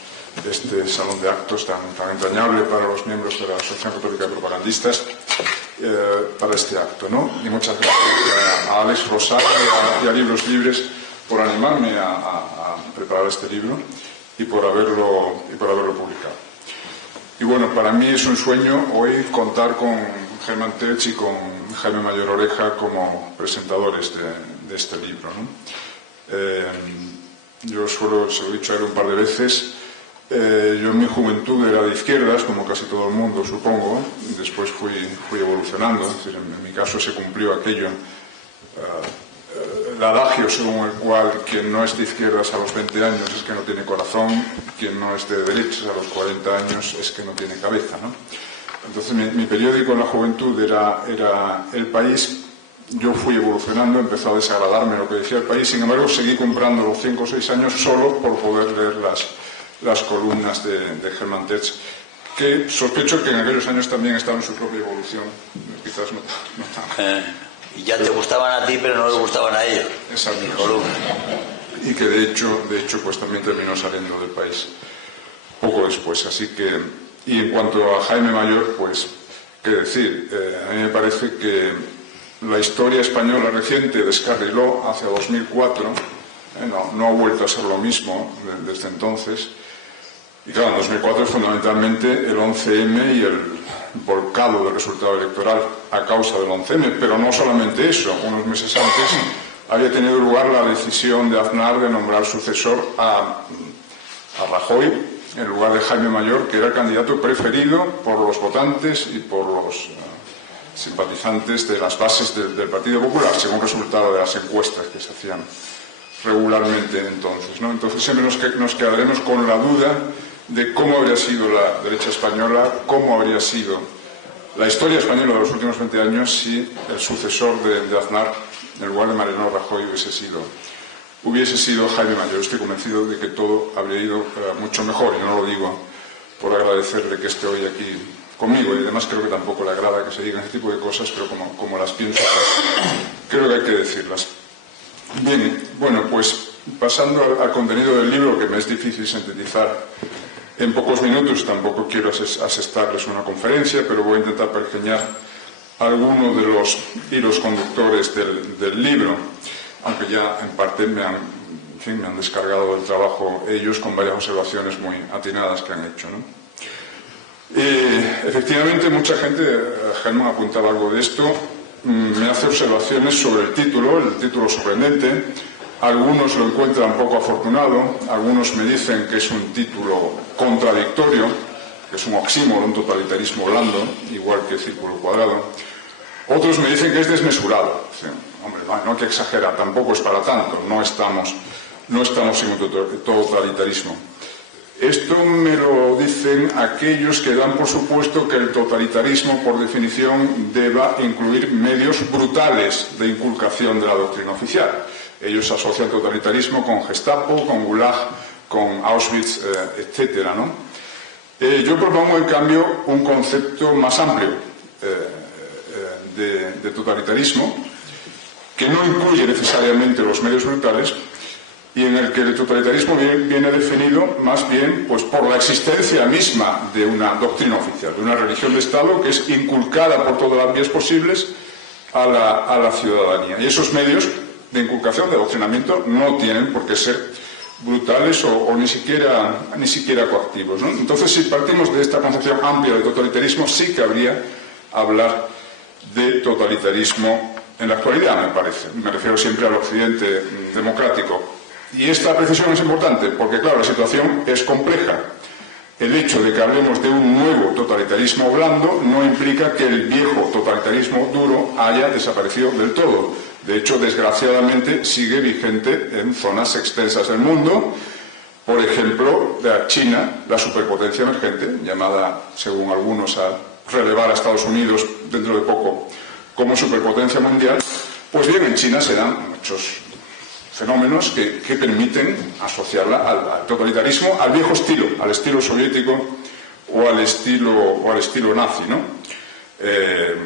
este salón de actos tan entrañable para los miembros de la Asociación Católica de Propagandistas para este acto, ¿no? Y muchas gracias a Alex Rosario y a Libros Libres por animarme a preparar este libro y por haberlo publicado. Y bueno, para mí es un sueño hoy contar con Germán Tertsch y con Jaime Mayor Oreja como presentadores de este libro, ¿no? Yo se lo he dicho a él un par de veces, yo en mi juventud era de izquierdas, como casi todo el mundo, supongo, después fui evolucionando, es decir, en mi caso se cumplió aquello, el adagio según el cual quien no es de izquierdas a los 20 años es que no tiene corazón, quien no es de derechas a los 40 años es que no tiene cabeza, ¿no? Entonces mi periódico en la juventud era El País. Yo fui evolucionando, empezó a desagradarme lo que decía El País, sin embargo seguí comprando los 5 o 6 años solo por poder leer las columnas de Germán Tertsch, que sospecho que en aquellos años también estaba en su propia evolución, quizás no tan... Y ya te gustaban a ti, pero no les gustaban a ellos. Exacto. Sí. Y que de hecho pues también terminó saliendo del País poco después, así que... Y en cuanto a Jaime Mayor, pues, qué decir, a mí me parece que la historia española reciente descarriló hacia 2004, no ha vuelto a ser lo mismo desde entonces, y claro, en 2004 fundamentalmente el 11M y el volcado del resultado electoral a causa del 11M, pero no solamente eso, unos meses antes había tenido lugar la decisión de Aznar de nombrar sucesor a Rajoy, en lugar de Jaime Mayor, que era el candidato preferido por los votantes y por los simpatizantes de las bases del Partido Popular, según resultado de las encuestas que se hacían regularmente entonces, ¿no? Entonces siempre nos quedaremos con la duda de cómo habría sido la derecha española, cómo habría sido la historia española de los últimos 20 años si el sucesor de Aznar, en lugar de Mariano Rajoy, hubiese sido Jaime Mayor. Estoy convencido de que todo habría ido mucho mejor, y no lo digo por agradecerle que esté hoy aquí conmigo, y además creo que tampoco le agrada que se digan ese tipo de cosas, pero como las pienso, pues, creo que hay que decirlas. Bien, bueno, pues pasando al contenido del libro, que me es difícil sintetizar en pocos minutos, tampoco quiero asestarles una conferencia, pero voy a intentar pergeñar algunos de los hilos conductores del libro, aunque ya en parte me han descargado del trabajo ellos con varias observaciones muy atinadas que han hecho, ¿no? Efectivamente, mucha gente, Germán apuntaba algo de esto, me hace observaciones sobre el título sorprendente. Algunos lo encuentran poco afortunado, algunos me dicen que es un título contradictorio, que es un oxímoron, un totalitarismo blando, igual que Círculo Cuadrado. Otros me dicen que es desmesurado. Dicen, hombre, no hay que exagerar, tampoco es para tanto, no estamos en un totalitarismo. Esto me lo dicen aquellos que dan por supuesto que el totalitarismo, por definición, deba incluir medios brutales de inculcación de la doctrina oficial. Ellos asocian totalitarismo con Gestapo, con Gulag, con Auschwitz, etcétera, ¿no? Yo propongo, en cambio, un concepto más amplio de totalitarismo, que no incluye necesariamente los medios brutales, y en el que el totalitarismo viene definido más bien pues, por la existencia misma de una doctrina oficial, de una religión de Estado que es inculcada por todas las vías posibles a la ciudadanía. Y esos medios de inculcación, de adoctrinamiento, no tienen por qué ser brutales o ni siquiera coactivos, ¿no? Entonces, si partimos de esta concepción amplia del totalitarismo, sí cabría hablar de totalitarismo en la actualidad, me parece. Me refiero siempre al occidente democrático. Y esta precisión es importante porque, claro, la situación es compleja. El hecho de que hablemos de un nuevo totalitarismo blando no implica que el viejo totalitarismo duro haya desaparecido del todo. De hecho, desgraciadamente, sigue vigente en zonas extensas del mundo. Por ejemplo, China, la superpotencia emergente, llamada, según algunos, a relevar a Estados Unidos dentro de poco como superpotencia mundial. Pues bien, en China se dan muchos fenómenos que permiten asociarla al totalitarismo, al viejo estilo, al estilo soviético o al estilo nazi, ¿no?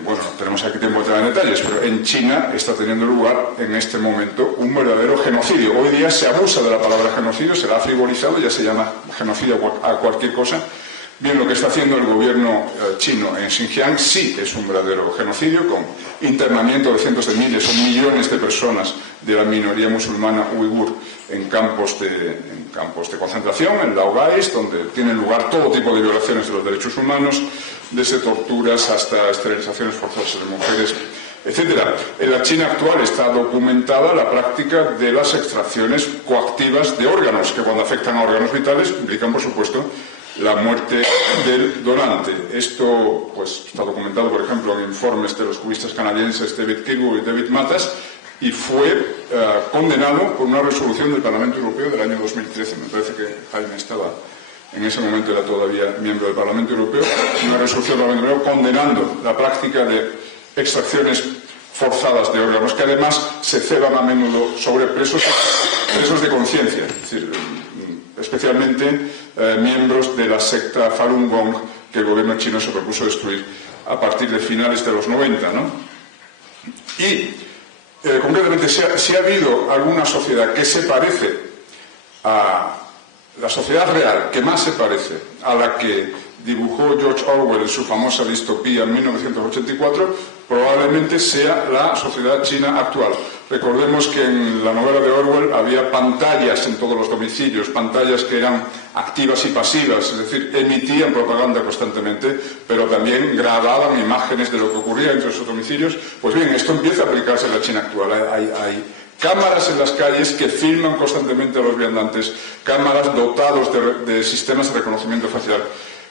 Bueno, no tenemos aquí tiempo de entrar en detalles, pero en China está teniendo lugar en este momento un verdadero genocidio. Hoy día se abusa de la palabra genocidio, se la ha frivolizado, ya se llama genocidio a cualquier cosa. Bien, lo que está haciendo el gobierno chino en Xinjiang sí es un verdadero genocidio, con internamiento de cientos de miles o millones de personas de la minoría musulmana uigur en campos de concentración, en Laogais, donde tienen lugar todo tipo de violaciones de los derechos humanos, desde torturas hasta esterilizaciones forzosas de mujeres, etc. En la China actual está documentada la práctica de las extracciones coactivas de órganos, que cuando afectan a órganos vitales implican, por supuesto, la muerte del donante. Esto pues, está documentado, por ejemplo, en informes de los juristas canadienses David Kirby y David Matas, y fue condenado por una resolución del Parlamento Europeo del año 2013. Me parece que Jaime estaba, en ese momento era todavía miembro del Parlamento Europeo, una resolución del Parlamento Europeo condenando la práctica de extracciones forzadas de órganos, que además se ceban a menudo sobre presos de conciencia, es decir, especialmente miembros de la secta Falun Gong que el gobierno chino se propuso destruir a partir de finales de los 90, ¿no? Y concretamente, si ha habido alguna sociedad que se parece a la sociedad real, que más se parece a la que dibujó George Orwell en su famosa distopía en 1984, probablemente sea la sociedad china actual. Recordemos que en la novela de Orwell había pantallas en todos los domicilios, pantallas que eran activas y pasivas, es decir, emitían propaganda constantemente, pero también grababan imágenes de lo que ocurría entre esos domicilios. Pues bien, esto empieza a aplicarse en la China actual. Hay cámaras en las calles que filman constantemente a los viandantes, cámaras dotados de sistemas de reconocimiento facial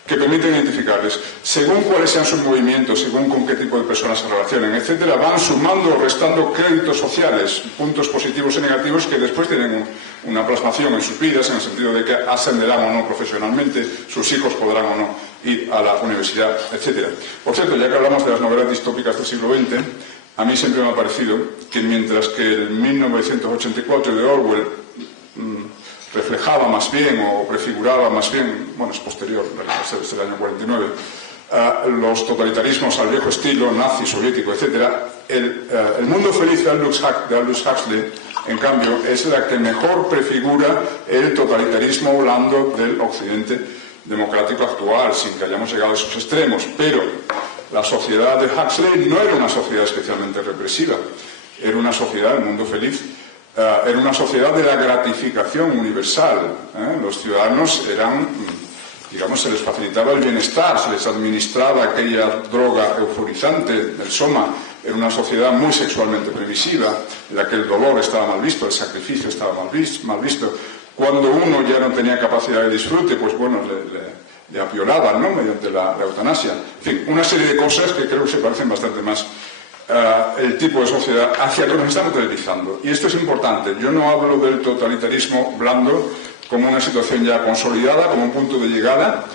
que permiten identificarles, según cuáles sean sus movimientos, según con qué tipo de personas se relacionen, etcétera, van sumando o restando créditos sociales, puntos positivos y negativos que después tienen una plasmación en sus vidas, en el sentido de que ascenderán o no profesionalmente, sus hijos podrán o no ir a la universidad, etcétera. Por cierto, ya que hablamos de las novelas distópicas del siglo XX, a mí siempre me ha parecido que mientras que el 1984 de Orwell reflejaba más bien o prefiguraba más bien, bueno, es posterior, es del año 49, los totalitarismos al viejo estilo, nazi, soviético, etc., el mundo feliz de Aldous Huxley, en cambio, es la que mejor prefigura el totalitarismo blando del occidente democrático actual, sin que hayamos llegado a esos extremos, pero la sociedad de Huxley no era una sociedad especialmente represiva, era una sociedad, el mundo feliz, era una sociedad de la gratificación universal. Los ciudadanos eran, digamos, se les facilitaba el bienestar, se les administraba aquella droga euforizante, el soma. Era una sociedad muy sexualmente previsiva, en la que el dolor estaba mal visto, el sacrificio estaba mal visto. Cuando uno ya no tenía capacidad de disfrute, pues bueno, le apiolaban, ¿no?, mediante la eutanasia. En fin, una serie de cosas que creo que se parecen bastante más el tipo de sociedad hacia que nos estamos deslizando. Y esto es importante. Yo no hablo del totalitarismo blando como una situación ya consolidada, como un punto de llegada.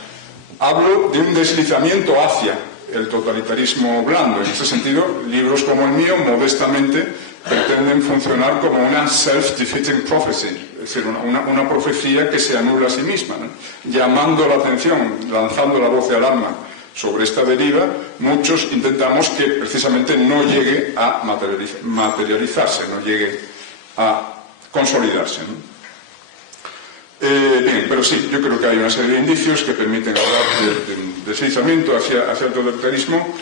Hablo de un deslizamiento hacia el totalitarismo blando. En este sentido, libros como el mío, modestamente, pretenden funcionar como una self-defeating prophecy, es decir, una profecía que se anula a sí misma, ¿no?, llamando la atención, lanzando la voz de alarma sobre esta deriva. Muchos intentamos que precisamente no llegue a materializarse, no llegue a consolidarse, ¿no? Bien, pero sí, yo creo que hay una serie de indicios que permiten hablar de deslizamiento hacia el totalitarismo.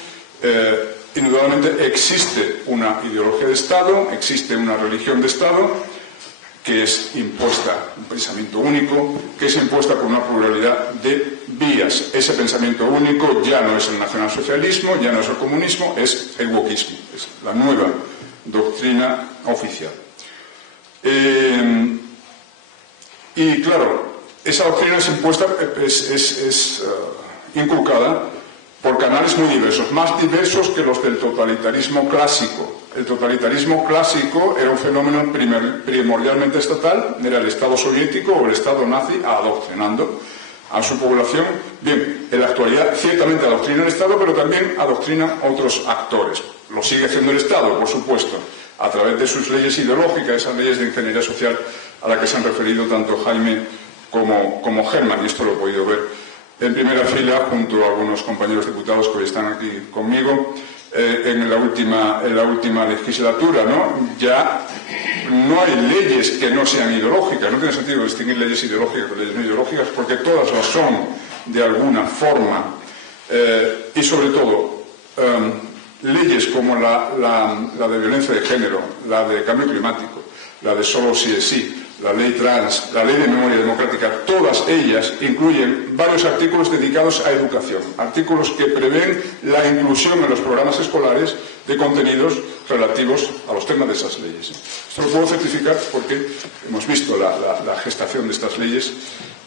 Indudablemente existe una ideología de Estado, existe una religión de Estado que es impuesta, un pensamiento único, que es impuesta por una pluralidad de vías. Ese pensamiento único ya no es el nacionalsocialismo, ya no es el comunismo, es el wokismo, es la nueva doctrina oficial. Y claro, esa doctrina es impuesta, es inculcada por canales muy diversos, más diversos que los del totalitarismo clásico. El totalitarismo clásico era un fenómeno primordialmente estatal, era el Estado soviético o el Estado nazi adoctrinando a su población. Bien, en la actualidad ciertamente adoctrina el Estado, pero también adoctrina a otros actores. Lo sigue haciendo el Estado, por supuesto, a través de sus leyes ideológicas, esas leyes de ingeniería social a las que se han referido tanto Jaime como Hermann, y esto lo he podido ver en primera fila junto a algunos compañeros diputados que hoy están aquí conmigo en la última legislatura, ¿no? Ya no hay leyes que no sean ideológicas, no tiene sentido distinguir leyes ideológicas de leyes no ideológicas, porque todas las son de alguna forma, y sobre todo leyes como la de violencia de género, la de cambio climático, la de solo sí es sí, la ley trans, la ley de memoria democrática, todas ellas incluyen varios artículos dedicados a educación, artículos que prevén la inclusión en los programas escolares de contenidos relativos a los temas de esas leyes. Esto lo puedo certificar porque hemos visto la gestación de estas leyes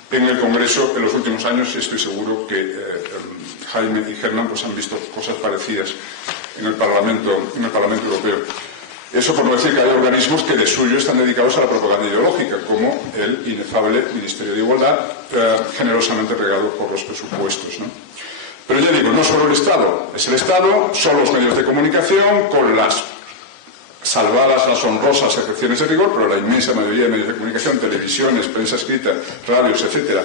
en el Congreso en los últimos años, y estoy seguro que Jaime y Hermann pues han visto cosas parecidas en el Parlamento Europeo. Eso por no decir que hay organismos que de suyo están dedicados a la propaganda ideológica, como el inefable Ministerio de Igualdad, generosamente regado por los presupuestos, ¿no? Pero ya digo, no solo el Estado, es el Estado, son los medios de comunicación, con las salvadas las honrosas excepciones de rigor, pero la inmensa mayoría de medios de comunicación, televisiones, prensa escrita, radios, etcétera,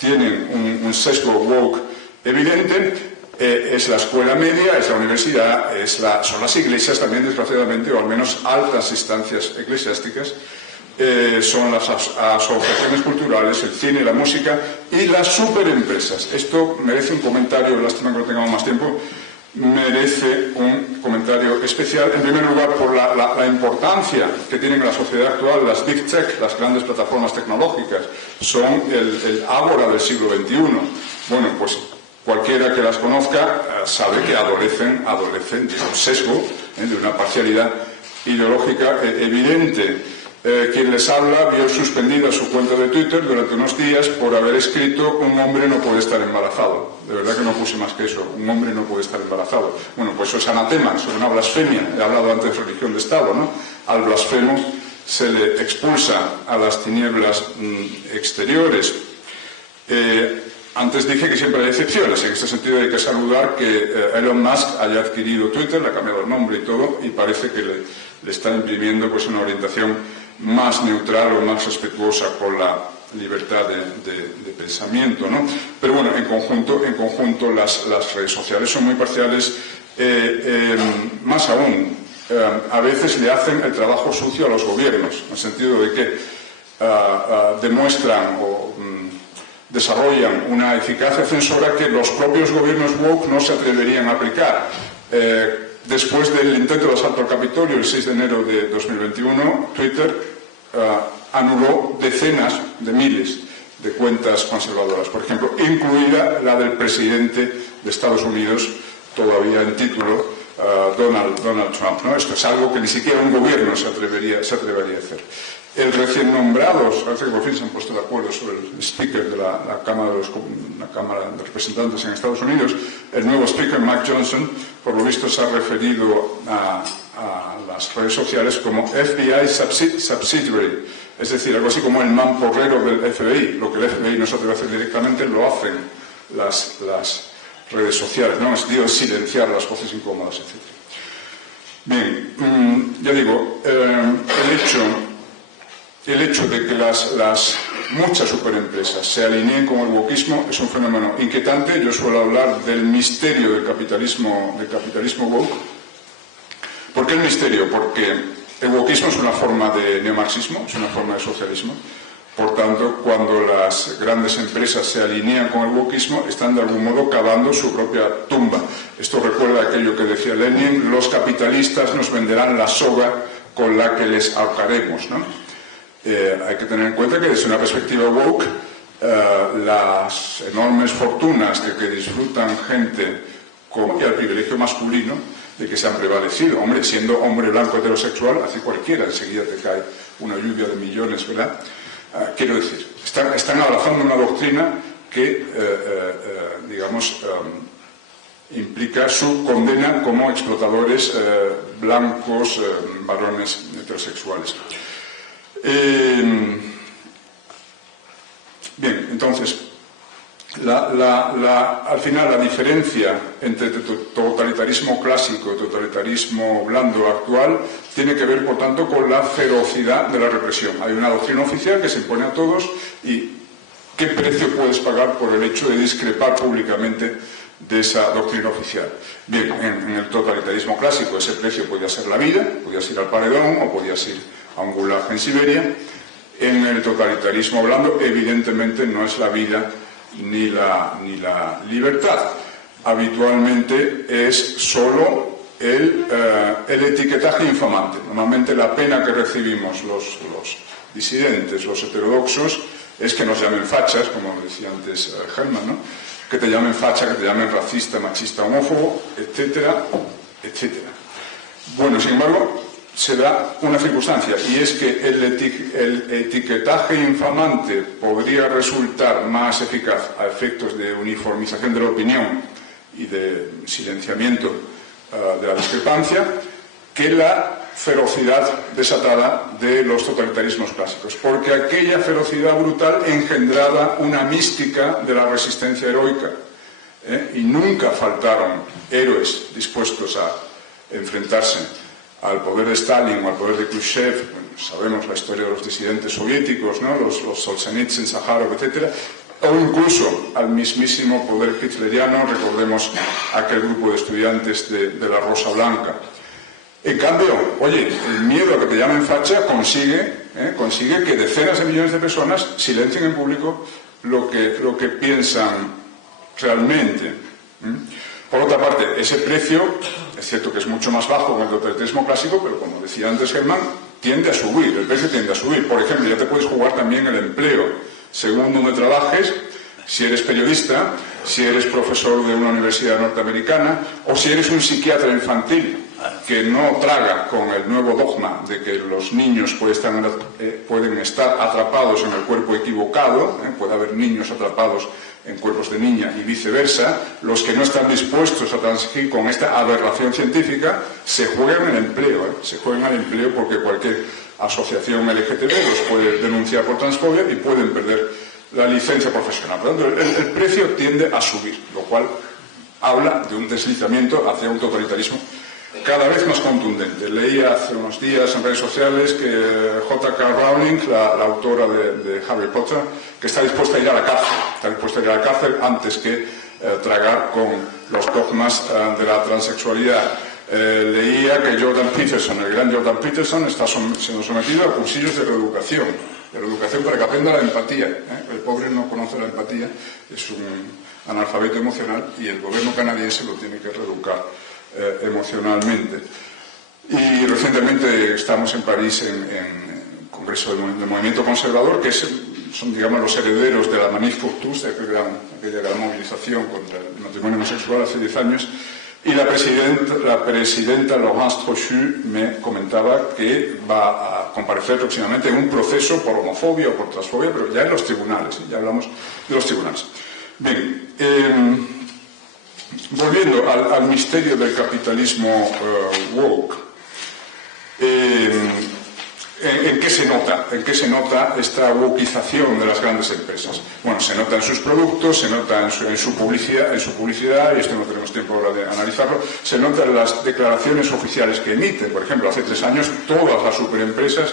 tienen un sesgo woke evidente. Es la escuela media, es la universidad, son las iglesias también, desgraciadamente, o al menos altas instancias eclesiásticas, son las asociaciones culturales, el cine, la música y las superempresas. Esto merece un comentario, lástima que no tengamos más tiempo, merece un comentario especial, en primer lugar por la importancia que tienen en la sociedad actual las Big Tech, las grandes plataformas tecnológicas, son el ágora del siglo XXI. Bueno, pues cualquiera que las conozca sabe que adolecen de un sesgo, de una parcialidad ideológica evidente. Quien les habla vio suspendida su cuenta de Twitter durante unos días por haber escrito "un hombre no puede estar embarazado". De verdad que no puse más que eso, un hombre no puede estar embarazado. Bueno, pues eso es anatema, eso es una blasfemia. He hablado antes de religión de Estado, ¿no? Al blasfemo se le expulsa a las tinieblas exteriores. Antes dije que siempre hay excepciones. En este sentido hay que saludar que Elon Musk haya adquirido Twitter, le ha cambiado el nombre y todo, y parece que le está imprimiendo pues una orientación más neutral o más respetuosa con la libertad de pensamiento, ¿no? Pero bueno, en conjunto las redes sociales son muy parciales. Más aún, a veces le hacen el trabajo sucio a los gobiernos, en el sentido de que demuestran desarrollan una eficacia censora que los propios gobiernos woke no se atreverían a aplicar. Después del intento de asalto al Capitolio el 6 de enero de 2021, Twitter anuló decenas de miles de cuentas conservadoras, por ejemplo, incluida la del presidente de Estados Unidos, todavía en título, Donald Trump, ¿no? Esto es algo que ni siquiera un gobierno se atrevería a hacer. El recién nombrado, parece que por fin se han puesto de acuerdo sobre el speaker de la Cámara de Representantes en Estados Unidos, el nuevo speaker, Mike Johnson, por lo visto se ha referido a las redes sociales como FBI subsidiary, es decir, algo así como el mamporrero del FBI. Lo que el FBI no se atreve a hacer directamente lo hacen las redes sociales, ¿no? Es Dios silenciar las voces incómodas, etc. Bien, ya digo, el hecho de que las muchas superempresas se alineen con el wokismo es un fenómeno inquietante. Yo suelo hablar del misterio del capitalismo woke. ¿Por qué el misterio? Porque el wokismo es una forma de neomarxismo, es una forma de socialismo. Por tanto, cuando las grandes empresas se alinean con el wokismo, están de algún modo cavando su propia tumba. Esto recuerda aquello que decía Lenin: los capitalistas nos venderán la soga con la que les ahorcaremos, ¿no? Hay que tener en cuenta que desde una perspectiva woke, las enormes fortunas de que disfrutan gente con el privilegio masculino de que se han prevalecido. Hombre, siendo hombre blanco heterosexual, así cualquiera, enseguida te cae una lluvia de millones, ¿verdad? Quiero decir, están abrazando una doctrina que, implica su condena como explotadores blancos, varones heterosexuales. Bien, entonces, al final la diferencia entre totalitarismo clásico y totalitarismo blando actual tiene que ver, por tanto, con la ferocidad de la represión. Hay una doctrina oficial que se impone a todos y ¿qué precio puedes pagar por el hecho de discrepar públicamente de esa doctrina oficial? Bien, en el totalitarismo clásico ese precio podía ser la vida, podías ir al paredón o podías ir a un gulag en Siberia. En el totalitarismo blando, evidentemente, no es la vida ni la libertad. Habitualmente es solo el etiquetaje infamante. Normalmente la pena que recibimos los disidentes, los heterodoxos, es que nos llamen fachas, como decía antes Herman, ¿no? Que te llamen facha, que te llamen racista, machista, homófobo, etcétera, etcétera. Bueno, sin embargo, se da una circunstancia, y es que el etiquetaje infamante podría resultar más eficaz a efectos de uniformización de la opinión y de silenciamiento de la discrepancia que la ferocidad desatada de los totalitarismos clásicos, porque aquella ferocidad brutal engendraba una mística de la resistencia heroica, y nunca faltaron héroes dispuestos a enfrentarse al poder de Stalin o al poder de Khrushchev. Bueno, sabemos la historia de los disidentes soviéticos, ¿no? los Solzhenitsyn, Sájarov, etc., o incluso al mismísimo poder hitleriano. Recordemos aquel grupo de estudiantes de la Rosa Blanca. En cambio, oye, el miedo a que te llamen facha consigue que decenas de millones de personas silencien en público lo que piensan realmente. Por otra parte, ese precio, es cierto que es mucho más bajo que el totalitarismo clásico, pero como decía antes Germán, tiende a subir, el precio tiende a subir. Por ejemplo, ya te puedes jugar también el empleo, según donde trabajes, si eres periodista, si eres profesor de una universidad norteamericana, o si eres un psiquiatra infantil que no traga con el nuevo dogma de que los niños pueden estar atrapados en el cuerpo equivocado, puede haber niños atrapados en cuerpos de niña y viceversa. Los que no están dispuestos a transigir con esta aberración científica se juegan el empleo, se juegan al empleo, porque cualquier asociación LGTB los puede denunciar por transfobia y pueden perder la licencia profesional. Por lo tanto, el precio tiende a subir, lo cual habla de un deslizamiento hacia un totalitarismo cada vez más contundente. Leía hace unos días en redes sociales que J.K. Rowling, la autora de Harry Potter, que está dispuesta a ir a la cárcel, antes que tragar con los dogmas de la transexualidad. Leía que Jordan Peterson, el gran Jordan Peterson, está siendo sometido a cursillos de reeducación para que aprenda la empatía. El pobre no conoce la empatía, es un analfabeto emocional y el gobierno canadiense lo tiene que reeducar emocionalmente. Y recientemente estamos en París en Congreso del Movimiento Conservador, que son, digamos, los herederos de la Manif pour tous, de aquella gran movilización contra el matrimonio homosexual hace 10 años, y la presidenta Laurence Trochu me comentaba que va a comparecer próximamente en un proceso por homofobia o por transfobia, pero ya en los tribunales, ya hablamos de los tribunales. Bien, volviendo al misterio del capitalismo woke, ¿en qué se nota? ¿En qué se nota esta wokización de las grandes empresas? Bueno, se nota en sus productos, se nota en su publicidad, y esto no tenemos tiempo ahora de analizarlo, se nota en las declaraciones oficiales que emiten. Por ejemplo, hace 3 años todas las superempresas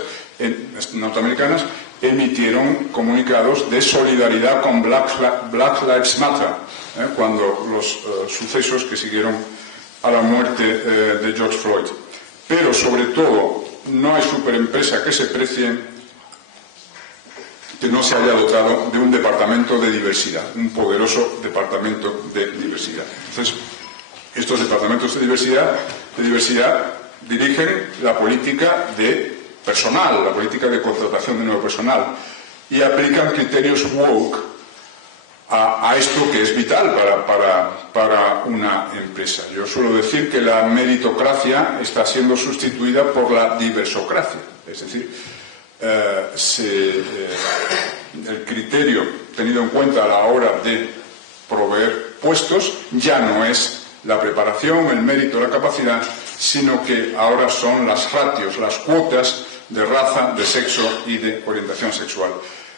norteamericanas emitieron comunicados de solidaridad con Black Lives Matter, cuando los sucesos que siguieron a la muerte de George Floyd. Pero, sobre todo, no hay superempresa que se precie que no se haya dotado de un departamento de diversidad, un poderoso departamento de diversidad. Entonces, estos departamentos de diversidad dirigen la política de personal, la política de contratación de nuevo personal, y aplican criterios woke a esto que es vital para una empresa. Yo suelo decir que la meritocracia está siendo sustituida por la diversocracia. Es decir, el criterio tenido en cuenta a la hora de proveer puestos ya no es la preparación, el mérito, la capacidad, sino que ahora son las ratios, las cuotas de raza, de sexo y de orientación sexual.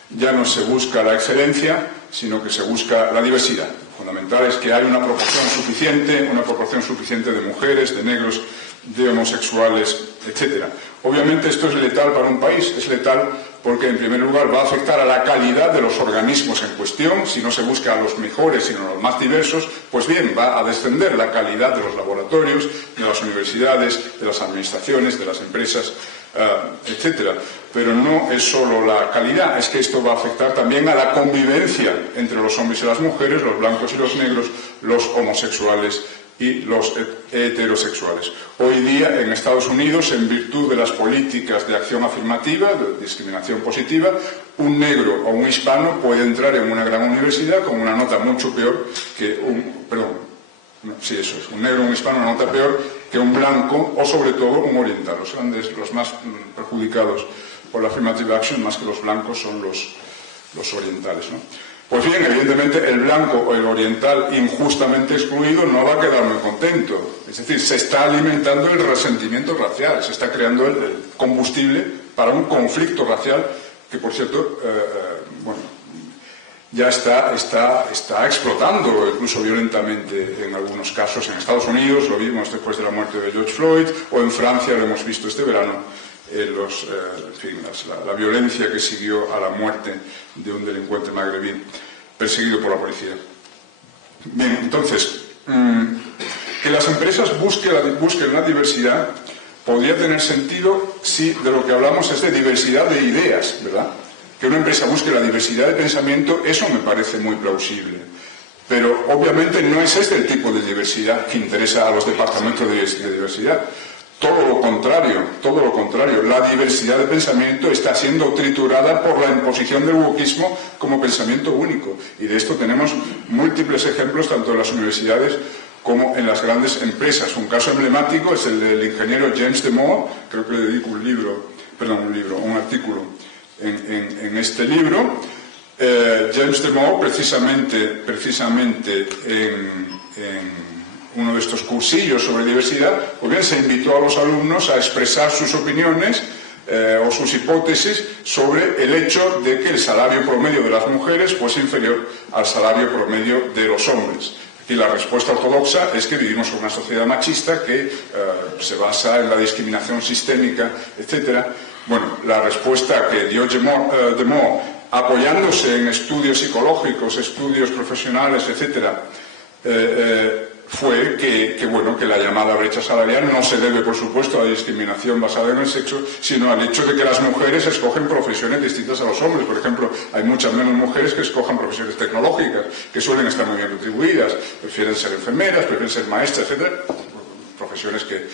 Ya no se busca la excelencia, sino que se busca la diversidad. Lo fundamental es que hay una proporción suficiente de mujeres, de negros, de homosexuales, etc. Obviamente esto es letal para un país, es letal porque en primer lugar va a afectar a la calidad de los organismos en cuestión. Si no se busca a los mejores, sino a los más diversos, pues bien, va a descender la calidad de los laboratorios, de las universidades, de las administraciones, de las empresas, etcétera. Pero no es solo la calidad, es que esto va a afectar también a la convivencia entre los hombres y las mujeres, los blancos y los negros, los homosexuales y los heterosexuales. Hoy día en Estados Unidos, en virtud de las políticas de acción afirmativa, de discriminación positiva, un negro o un hispano puede entrar en una gran universidad con una nota mucho peor que un negro o un hispano una nota peor que un blanco o sobre todo un oriental. Los más perjudicados por la affirmative action, más que los blancos, son los orientales, ¿no? Pues bien, evidentemente el blanco o el oriental injustamente excluido no va a quedar muy contento. Es decir, se está alimentando el resentimiento racial, se está creando el combustible para un conflicto racial que, por cierto, ya está explotando, incluso violentamente en algunos casos. En Estados Unidos lo vimos después de la muerte de George Floyd, o en Francia lo hemos visto este verano, la violencia que siguió a la muerte de un delincuente magrebí perseguido por la policía. Bien, entonces, que las empresas busquen la diversidad podría tener sentido si de lo que hablamos es de diversidad de ideas, ¿verdad? Que una empresa busque la diversidad de pensamiento, eso me parece muy plausible. Pero obviamente no es este el tipo de diversidad que interesa a los departamentos de diversidad. Todo lo contrario, la diversidad de pensamiento está siendo triturada por la imposición del wokismo como pensamiento único. Y de esto tenemos múltiples ejemplos, tanto en las universidades como en las grandes empresas. Un caso emblemático es el del ingeniero James Damore, creo que le dedico un artículo en este libro. James Damore, precisamente en uno de estos cursillos sobre diversidad, pues bien, se invitó a los alumnos a expresar sus opiniones o sus hipótesis sobre el hecho de que el salario promedio de las mujeres fuese inferior al salario promedio de los hombres. Y la respuesta ortodoxa es que vivimos en una sociedad machista que se basa en la discriminación sistémica, etc. Bueno, la respuesta que dio Damore, apoyándose en estudios psicológicos, estudios profesionales, etc., fue que la llamada brecha salarial no se debe, por supuesto, a la discriminación basada en el sexo, sino al hecho de que las mujeres escogen profesiones distintas a los hombres. Por ejemplo, hay muchas menos mujeres que escojan profesiones tecnológicas, que suelen estar muy bien retribuidas, prefieren ser enfermeras, prefieren ser maestras, etc. Profesiones que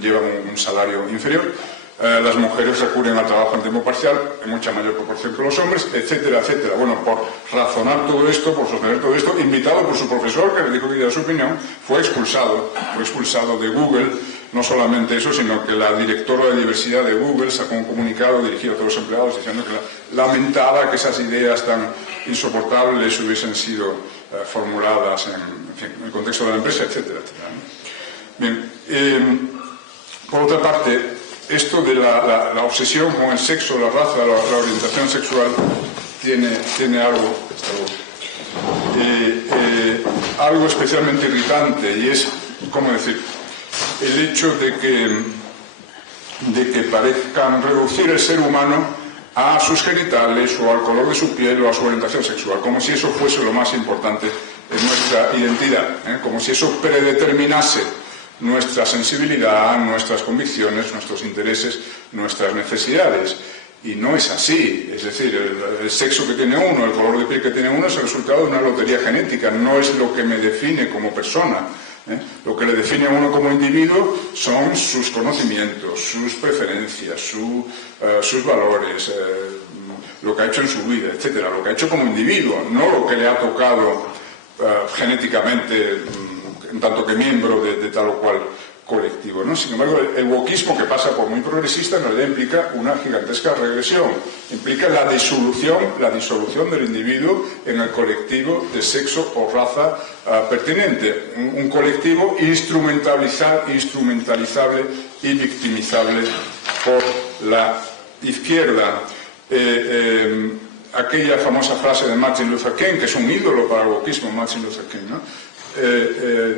llevan un salario inferior. Las mujeres recurren al trabajo en tiempo parcial en mucha mayor proporción que los hombres, etcétera, etcétera. Bueno, por razonar todo esto, por sostener todo esto, invitado por su profesor, que le dijo que diera su opinión, fue expulsado de Google. No solamente eso, sino que la directora de diversidad de Google sacó un comunicado dirigido a todos los empleados diciendo que lamentaba que esas ideas tan insoportables hubiesen sido formuladas en el contexto de la empresa, etcétera, etcétera, ¿no? Bien, por otra parte, esto de la obsesión con el sexo, la raza, la orientación sexual tiene algo especialmente irritante, y es, ¿cómo decir?, el hecho de que parezcan reducir el ser humano a sus genitales o al color de su piel o a su orientación sexual, como si eso fuese lo más importante en nuestra identidad, como si eso predeterminase nuestra sensibilidad, nuestras convicciones, nuestros intereses, nuestras necesidades. Y no es así. Es decir, el sexo que tiene uno, el color de piel que tiene uno es el resultado de una lotería genética, no es lo que me define como persona. Lo que le define a uno como individuo son sus conocimientos, sus preferencias, sus valores, lo que ha hecho en su vida, etcétera, lo que ha hecho como individuo, no lo que le ha tocado genéticamente en tanto que miembro de tal o cual colectivo, ¿no? Sin embargo, el wokismo, que pasa por muy progresista, en realidad implica una gigantesca regresión, implica la disolución del individuo en el colectivo de sexo o raza pertinente, un colectivo instrumentalizable y victimizable por la izquierda. Aquella famosa frase de Martin Luther King, que es un ídolo para el wokismo, Martin Luther King, ¿no?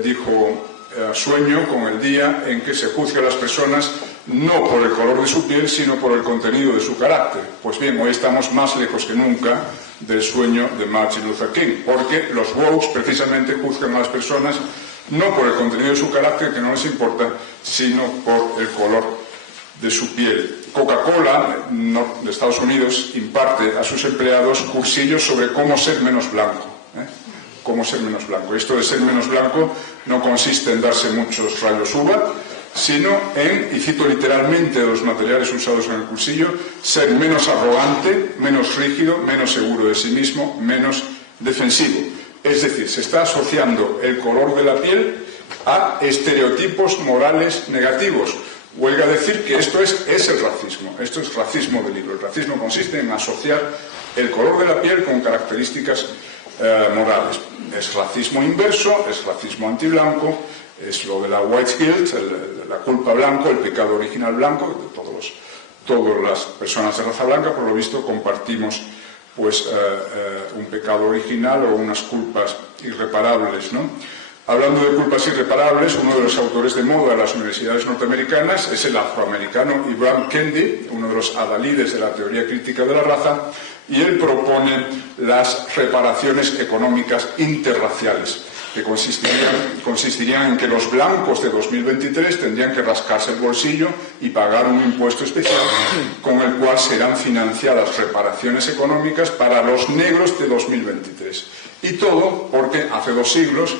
Dijo: sueño con el día en que se juzgue a las personas no por el color de su piel, sino por el contenido de su carácter. Pues bien, hoy estamos más lejos que nunca del sueño de Martin Luther King, porque los wokes precisamente juzgan a las personas no por el contenido de su carácter, que no les importa, sino por el color de su piel. Coca-Cola, de Estados Unidos, imparte a sus empleados cursillos sobre cómo ser menos blanco. Cómo ser menos blanco. Esto de ser menos blanco no consiste en darse muchos rayos uva, sino en, y cito literalmente los materiales usados en el cursillo, ser menos arrogante, menos rígido, menos seguro de sí mismo, menos defensivo. Es decir, se está asociando el color de la piel a estereotipos morales negativos. Huelga decir que esto es el racismo. Esto es racismo de libro. El racismo consiste en asociar el color de la piel con características morales. Es racismo inverso, es racismo antiblanco, es lo de la white guilt, la culpa blanco, el pecado original blanco. Todas las personas de raza blanca, por lo visto, compartimos pues un pecado original o unas culpas irreparables, ¿no? Hablando de culpas irreparables, uno de los autores de moda de las universidades norteamericanas es el afroamericano Ibram Kendi, uno de los adalides de la teoría crítica de la raza, y él propone las reparaciones económicas interraciales, que consistirían en que los blancos de 2023 tendrían que rascarse el bolsillo y pagar un impuesto especial con el cual serán financiadas reparaciones económicas para los negros de 2023. Y todo porque hace 2 siglos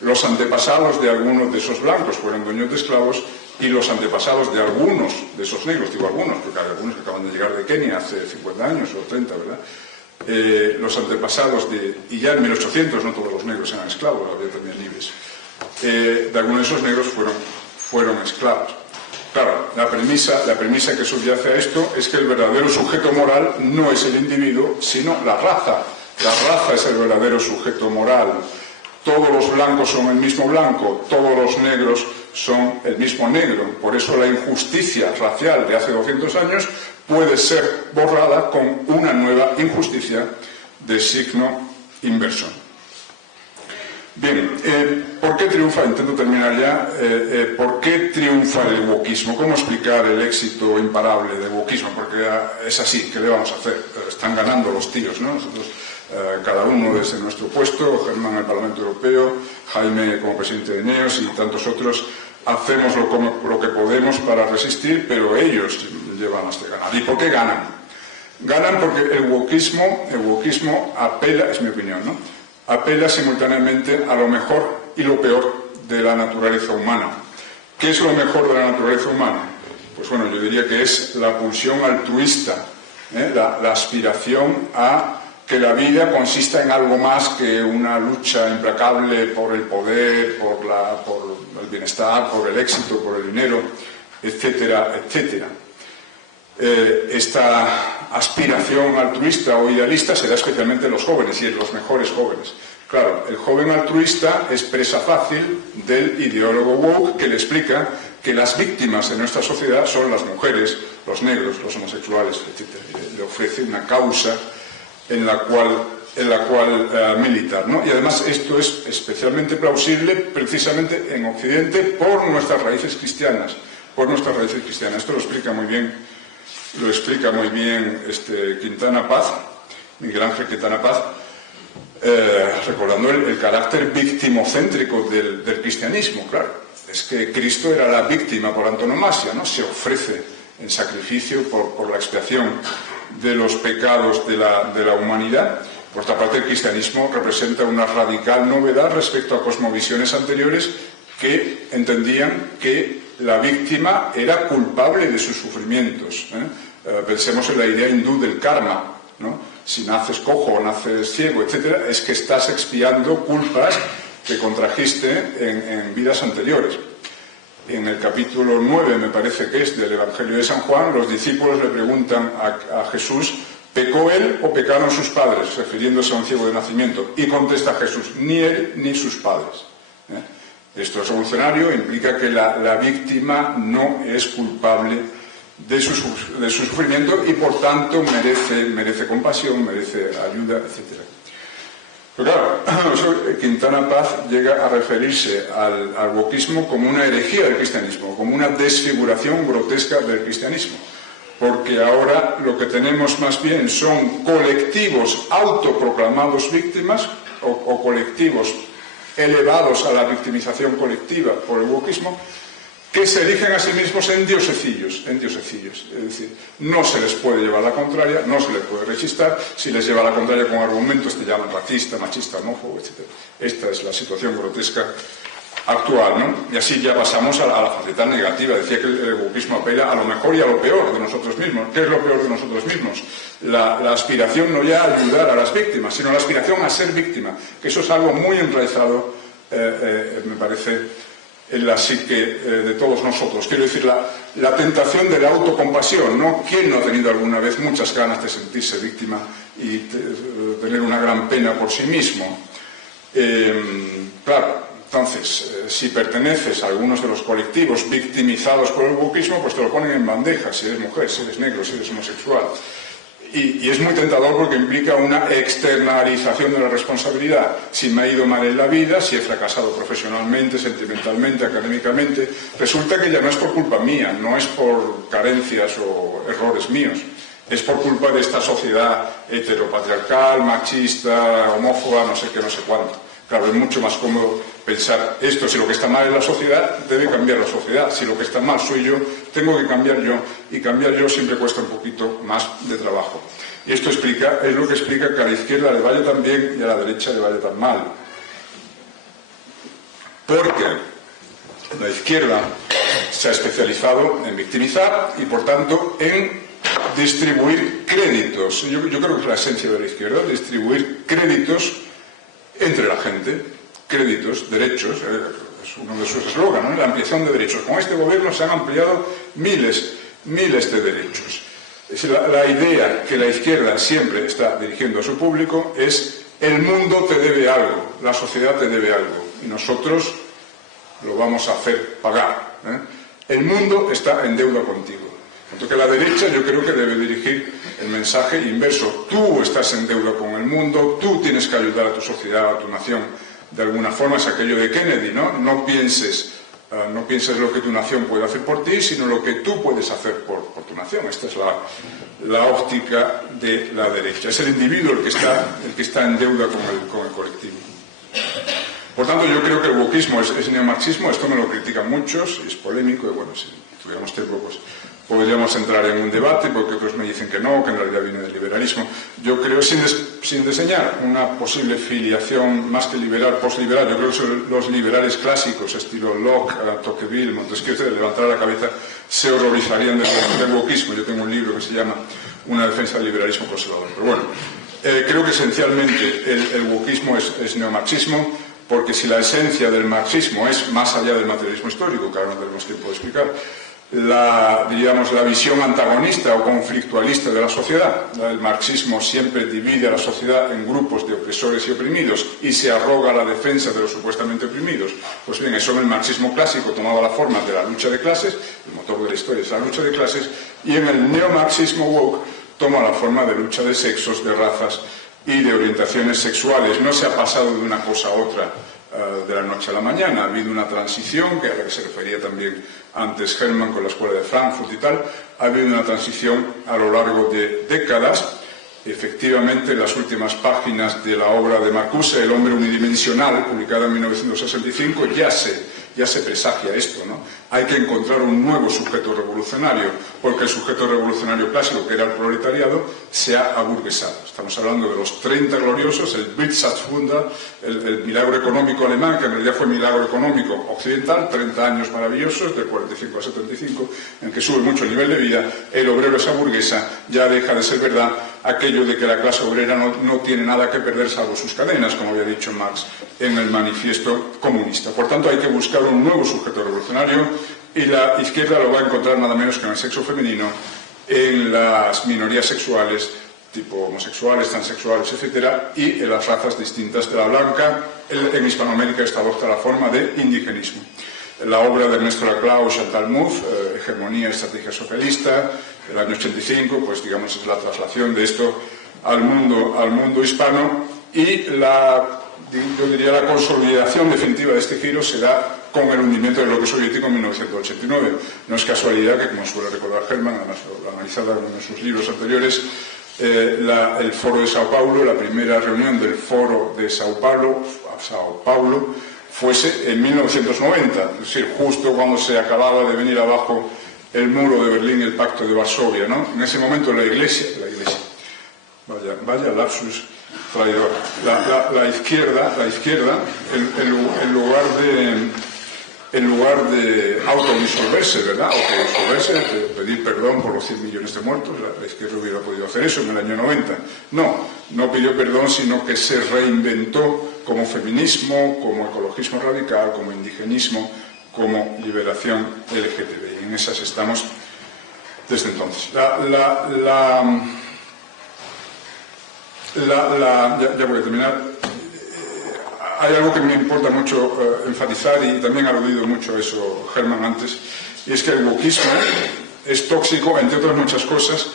los antepasados de algunos de esos blancos fueron dueños de esclavos, y los antepasados de algunos de esos negros, digo algunos, porque hay algunos que acaban de llegar de Kenia hace 50 años o 30, ¿verdad? Los antepasados y ya en 1800 no todos los negros eran esclavos, había también libres. De algunos de esos negros fueron esclavos. Claro, la premisa que subyace a esto es que el verdadero sujeto moral no es el individuo, sino la raza. La raza es el verdadero sujeto moral. Todos los blancos son el mismo blanco, todos los negros son el mismo negro. Por eso la injusticia racial de hace 200 años puede ser borrada con una nueva injusticia de signo inverso. Bien, ¿por qué triunfa? Intento terminar ya. ¿Por qué triunfa el wokismo? ¿Cómo explicar el éxito imparable del wokismo? Porque es así, ¿qué le vamos a hacer? Están ganando los tíos, ¿no? Nosotros cada uno desde nuestro puesto, Germán en el Parlamento Europeo, Jaime como presidente de NEOS y tantos otros, hacemos lo que podemos para resistir, pero ellos llevan las de ganar. ¿Y por qué ganan? Ganan porque el wokismo apela, es mi opinión, ¿no?, apela simultáneamente a lo mejor y lo peor de la naturaleza humana. ¿Qué es lo mejor de la naturaleza humana? Pues bueno, yo diría que es la pulsión altruista, la aspiración a que la vida consista en algo más que una lucha implacable por el poder, por el bienestar, por el éxito, por el dinero, etcétera, etcétera. Esta aspiración altruista o idealista se da especialmente en los jóvenes y en los mejores jóvenes. Claro, el joven altruista es presa fácil del ideólogo woke que le explica que las víctimas de nuestra sociedad son las mujeres, los negros, los homosexuales, etc. Le ofrece una causa en la cual militar, ¿no? Y además esto es especialmente plausible precisamente en Occidente por nuestras raíces cristianas. Esto lo explica muy bien Quintana Paz, Miguel Ángel Quintana Paz, recordando el carácter victimocéntrico del cristianismo. Claro, es que Cristo era la víctima por antonomasia, ¿no? Se ofrece en sacrificio por la expiación de los pecados de la humanidad. Por otra parte, el cristianismo representa una radical novedad respecto a cosmovisiones anteriores que entendían que la víctima era culpable de sus sufrimientos. Pensemos en la idea hindú del karma, ¿no? Si naces cojo o naces ciego, etc., es que estás expiando culpas que contrajiste en vidas anteriores. En el capítulo 9, me parece que es, del Evangelio de San Juan, los discípulos le preguntan a Jesús: ¿pecó él o pecaron sus padres?, refiriéndose a un ciego de nacimiento. Y contesta Jesús: ni él ni sus padres. Esto es revolucionario, implica que la víctima no es culpable de su sufrimiento y por tanto merece compasión, merece ayuda, etc. Pero claro, Quintana Paz llega a referirse al wokismo como una herejía del cristianismo, como una desfiguración grotesca del cristianismo, porque ahora lo que tenemos más bien son colectivos autoproclamados víctimas o colectivos elevados a la victimización colectiva por el wokismo, que se erigen a sí mismos en diosecillos. Es decir, no se les puede llevar la contraria, no se les puede rechistar. Si les lleva la contraria con argumentos, te llaman racista, machista, homófobo, etc. Esta es la situación grotesca actual, ¿no? Y así ya pasamos a la faceta negativa. Decía que el wokismo apela a lo mejor y a lo peor de nosotros mismos. ¿Qué es lo peor de nosotros mismos? La aspiración no ya a ayudar a las víctimas, sino la aspiración a ser víctima, que eso es algo muy enraizado, me parece, en la psique de todos nosotros. Quiero decir, la tentación de la autocompasión, ¿no? ¿Quién no ha tenido alguna vez muchas ganas de sentirse víctima y tener una gran pena por sí mismo? Claro, entonces, si perteneces a algunos de los colectivos victimizados por el wokismo, pues te lo ponen en bandeja, si eres mujer, si eres negro, si eres homosexual. Y es muy tentador porque implica una externalización de la responsabilidad. Si me ha ido mal en la vida, si he fracasado profesionalmente, sentimentalmente, académicamente, resulta que ya no es por culpa mía, no es por carencias o errores míos, es por culpa de esta sociedad heteropatriarcal, machista, homófoba, no sé qué, no sé cuánto. Claro, es mucho más cómodo pensar esto: si lo que está mal en la sociedad, debe cambiar la sociedad. Si lo que está mal soy yo, tengo que cambiar yo. Y cambiar yo siempre cuesta un poquito más de trabajo. Y esto es lo que explica que a la izquierda le vaya tan bien y a la derecha le vaya tan mal. Porque la izquierda se ha especializado en victimizar y, por tanto, en distribuir créditos. Yo creo que es la esencia de la izquierda: distribuir créditos entre la gente, créditos, derechos. Es uno de sus eslóganes, ¿no? La ampliación de derechos. Con este gobierno se han ampliado miles de derechos. Es decir, la idea que la izquierda siempre está dirigiendo a su público es: el mundo te debe algo, la sociedad te debe algo, y nosotros lo vamos a hacer pagar. El mundo está en deuda contigo. Tanto que la derecha, yo creo que debe dirigir el mensaje inverso: tú estás en deuda con el mundo, tú tienes que ayudar a tu sociedad, a tu nación. De alguna forma es aquello de Kennedy, ¿no? No pienses No pienses lo que tu nación puede hacer por ti, sino lo que tú puedes hacer por tu nación. Esta es la óptica de la derecha. Es el individuo el que está en deuda con el colectivo. Por tanto, yo creo que el wokismo es neomarxismo. Esto me lo critican muchos, y es polémico, y bueno, si tuviéramos tiempo, pues podríamos entrar en un debate, porque otros me dicen que no, que en realidad viene del liberalismo. Yo creo, sin diseñar una posible filiación más que liberal, postliberal, yo creo que los liberales clásicos, estilo Locke, Tocqueville, Montesquieu, de levantar la cabeza, se horrorizarían del wokismo. Yo tengo un libro que se llama Una defensa del liberalismo conservador. Pero bueno, creo que esencialmente el wokismo es neomarxismo, porque si la esencia del marxismo es más allá del materialismo histórico, que ahora no tenemos tiempo de explicar, la visión antagonista o conflictualista de la sociedad. El marxismo siempre divide a la sociedad en grupos de opresores y oprimidos y se arroga la defensa de los supuestamente oprimidos. Pues bien, eso en el marxismo clásico tomaba la forma de la lucha de clases, el motor de la historia es la lucha de clases, y en el neomarxismo woke toma la forma de lucha de sexos, de razas y de orientaciones sexuales. No se ha pasado de una cosa a otra de la noche a la mañana. Ha habido una transición, que a la que se refería también antes Hermann con la Escuela de Frankfurt y tal. Ha habido una transición a lo largo de décadas. Efectivamente, en las últimas páginas de la obra de Marcuse, El hombre unidimensional, publicada en 1965, ya se presagia esto, ¿no? Hay que encontrar un nuevo sujeto revolucionario, porque el sujeto revolucionario clásico, que era el proletariado, se ha aburguesado. Estamos hablando de los 30 gloriosos, el Wirtschaftswunder, el milagro económico alemán, que en realidad fue milagro económico occidental, 30 años maravillosos, del 45 al 75, en que sube mucho el nivel de vida, el obrero se aburguesa, ya deja de ser verdad aquello de que la clase obrera no tiene nada que perder salvo sus cadenas, como había dicho Marx en el manifiesto comunista. Por tanto, hay que buscar un nuevo sujeto revolucionario, y la izquierda lo va a encontrar nada menos que en el sexo femenino, en las minorías sexuales, tipo homosexuales, transexuales, etc., y en las razas distintas de la blanca. En Hispanoamérica está adopta la forma de indigenismo. La obra de Ernesto Laclau, Chantal Mouffe, Hegemonía y Estrategia Socialista, del año 85, pues digamos es la traslación de esto al mundo hispano, y yo diría la consolidación definitiva de este giro se da con el hundimiento del bloque soviético en 1989. No es casualidad que, como suele recordar Hermann, además lo ha analizado en sus libros anteriores, el Foro de Sao Paulo, la primera reunión del Foro de Sao Paulo fuese en 1990, es decir, justo cuando se acababa de venir abajo el muro de Berlín, el Pacto de Varsovia, ¿no? En ese momento la Iglesia, vaya lapsus traidor, la izquierda, en lugar de autodisolverse, ¿verdad? Autodisolverse, de pedir perdón por los 100 millones de muertos, la izquierda hubiera podido hacer eso en el año 90. No pidió perdón, sino que se reinventó como feminismo, como ecologismo radical, como indigenismo, como liberación LGTBI. En esas estamos desde entonces. Ya voy a terminar. Hay algo que me importa mucho enfatizar, y también ha aludido mucho a eso Hermann antes, y es que el wokismo es tóxico, entre otras muchas cosas,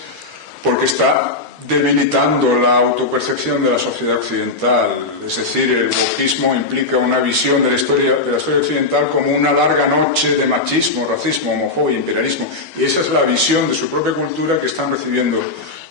porque está debilitando la autopercepción de la sociedad occidental. Es decir, el wokismo implica una visión de la historia occidental como una larga noche de machismo, racismo, homofobia, imperialismo, y esa es la visión de su propia cultura que están recibiendo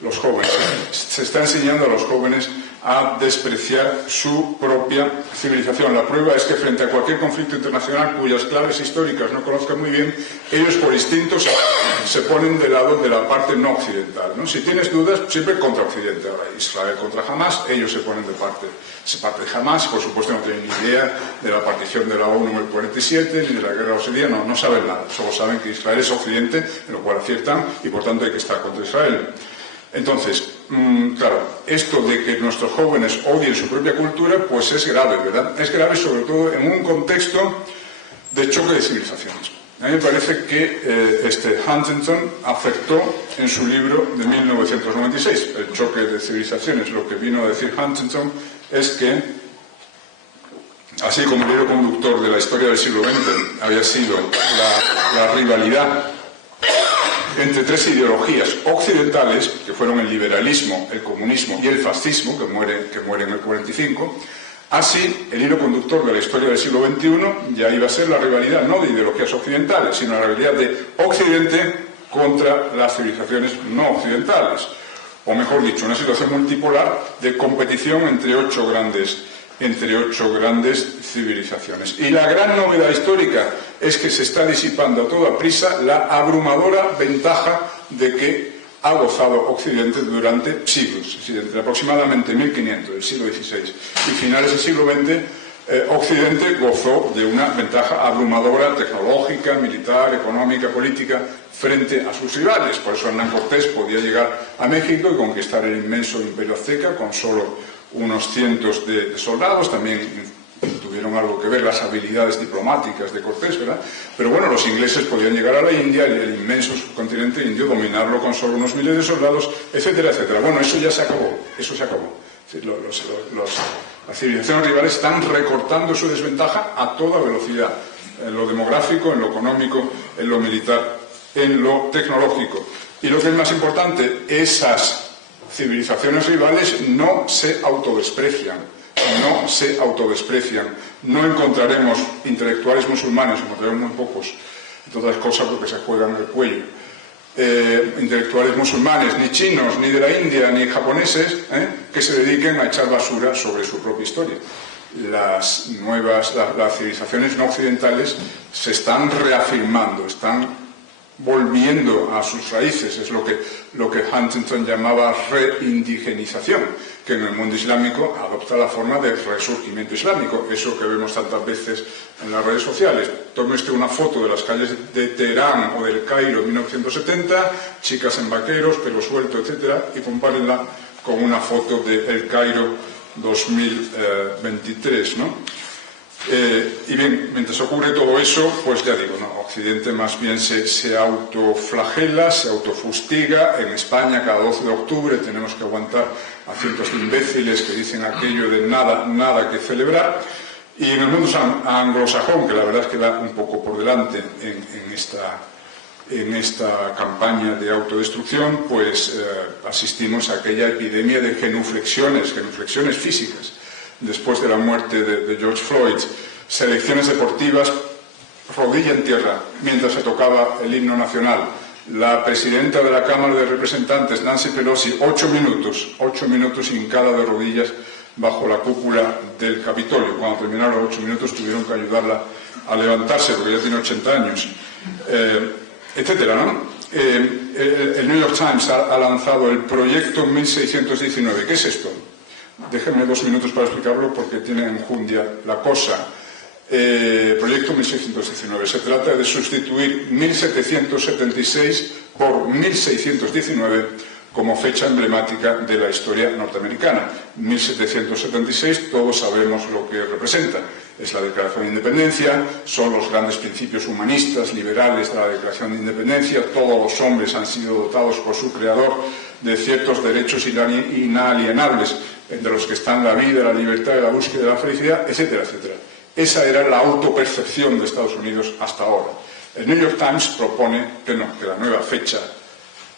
los jóvenes. Se está enseñando a los jóvenes a despreciar su propia civilización. La prueba es que frente a cualquier conflicto internacional cuyas claves históricas no conozcan muy bien, ellos por instinto se ponen del lado de la parte no occidental, ¿no? Si tienes dudas, siempre contra Occidente. Ahora, Israel contra Hamas, ellos se ponen de parte de Hamas, por supuesto no tienen ni idea de la partición de la ONU en el 47, ni de la guerra siria, no saben nada, solo saben que Israel es Occidente, en lo cual aciertan, y por tanto hay que estar contra Israel. Entonces, claro, esto de que nuestros jóvenes odien su propia cultura, pues es grave, ¿verdad? Es grave sobre todo en un contexto de choque de civilizaciones. A mí me parece que Huntington acertó en su libro de 1996, El choque de civilizaciones. Lo que vino a decir Huntington es que, así como el hilo conductor de la historia del siglo XX había sido la rivalidad entre tres ideologías occidentales, que fueron el liberalismo, el comunismo y el fascismo, que muere en el 45, Así, el hilo conductor de la historia del siglo XXI ya iba a ser la rivalidad no de ideologías occidentales, sino la rivalidad de Occidente contra las civilizaciones no occidentales. O mejor dicho, una situación multipolar de competición entre ocho grandes civilizaciones. Y la gran novedad histórica es que se está disipando a toda prisa la abrumadora ventaja de que ha gozado Occidente durante siglos, es decir, entre aproximadamente 1500 del siglo XVI y finales del siglo XX, Occidente gozó de una ventaja abrumadora tecnológica, militar, económica, política frente a sus rivales. Por eso Hernán Cortés podía llegar a México y conquistar el inmenso imperio azteca con solo unos cientos de soldados. También tuvieron algo que ver las habilidades diplomáticas de Cortés, ¿verdad? Pero bueno, los ingleses podían llegar a la India, el inmenso subcontinente indio, dominarlo con solo unos miles de soldados, etcétera, etcétera. Bueno, eso ya se acabó, eso se acabó. Es decir, las civilizaciones rivales están recortando su desventaja a toda velocidad, en lo demográfico, en lo económico, en lo militar, en lo tecnológico. Y lo que es más importante, esas civilizaciones rivales no se autodesprecian. No encontraremos intelectuales musulmanes, encontraremos muy pocos, entre otras cosas porque se juegan el cuello. Intelectuales musulmanes, ni chinos, ni de la India, ni japoneses, que se dediquen a echar basura sobre su propia historia. Las civilizaciones no occidentales se están reafirmando, están volviendo a sus raíces, es lo que Huntington llamaba reindigenización, que en el mundo islámico adopta la forma de resurgimiento islámico, eso que vemos tantas veces en las redes sociales. Tome usted una foto de las calles de Teherán o del Cairo en 1970, chicas en vaqueros, pelo suelto, etcétera, y compárenla con una foto de El Cairo 2023, ¿no? Y bien, mientras ocurre todo eso, pues ya digo, ¿no? Occidente más bien se autoflagela, se autofustiga. En España, cada 12 de octubre tenemos que aguantar a cientos de imbéciles que dicen aquello de nada que celebrar. Y en el mundo anglosajón, que la verdad es que va un poco por delante en esta campaña de autodestrucción, pues asistimos a aquella epidemia de genuflexiones físicas. Después de la muerte de George Floyd, selecciones deportivas, rodilla en tierra, mientras se tocaba el himno nacional. La presidenta de la Cámara de Representantes, Nancy Pelosi, 8 minutos hincada de rodillas bajo la cúpula del Capitolio. Cuando terminaron los 8 minutos tuvieron que ayudarla a levantarse, porque ya tiene 80 años, etcétera, ¿no? El New York Times ha lanzado el proyecto 1619. ¿Qué es esto? Déjenme 2 minutos para explicarlo porque tiene enjundia la cosa. Proyecto 1619. Se trata de sustituir 1776 por 1619 como fecha emblemática de la historia norteamericana. 1776, todos sabemos lo que representa. Es la Declaración de Independencia, son los grandes principios humanistas, liberales de la Declaración de Independencia. Todos los hombres han sido dotados por su creador de ciertos derechos inalienables, entre los que están la vida, la libertad, la búsqueda de la felicidad, etcétera, etcétera. Esa era la autopercepción de Estados Unidos hasta ahora. El New York Times propone que no, que la nueva fecha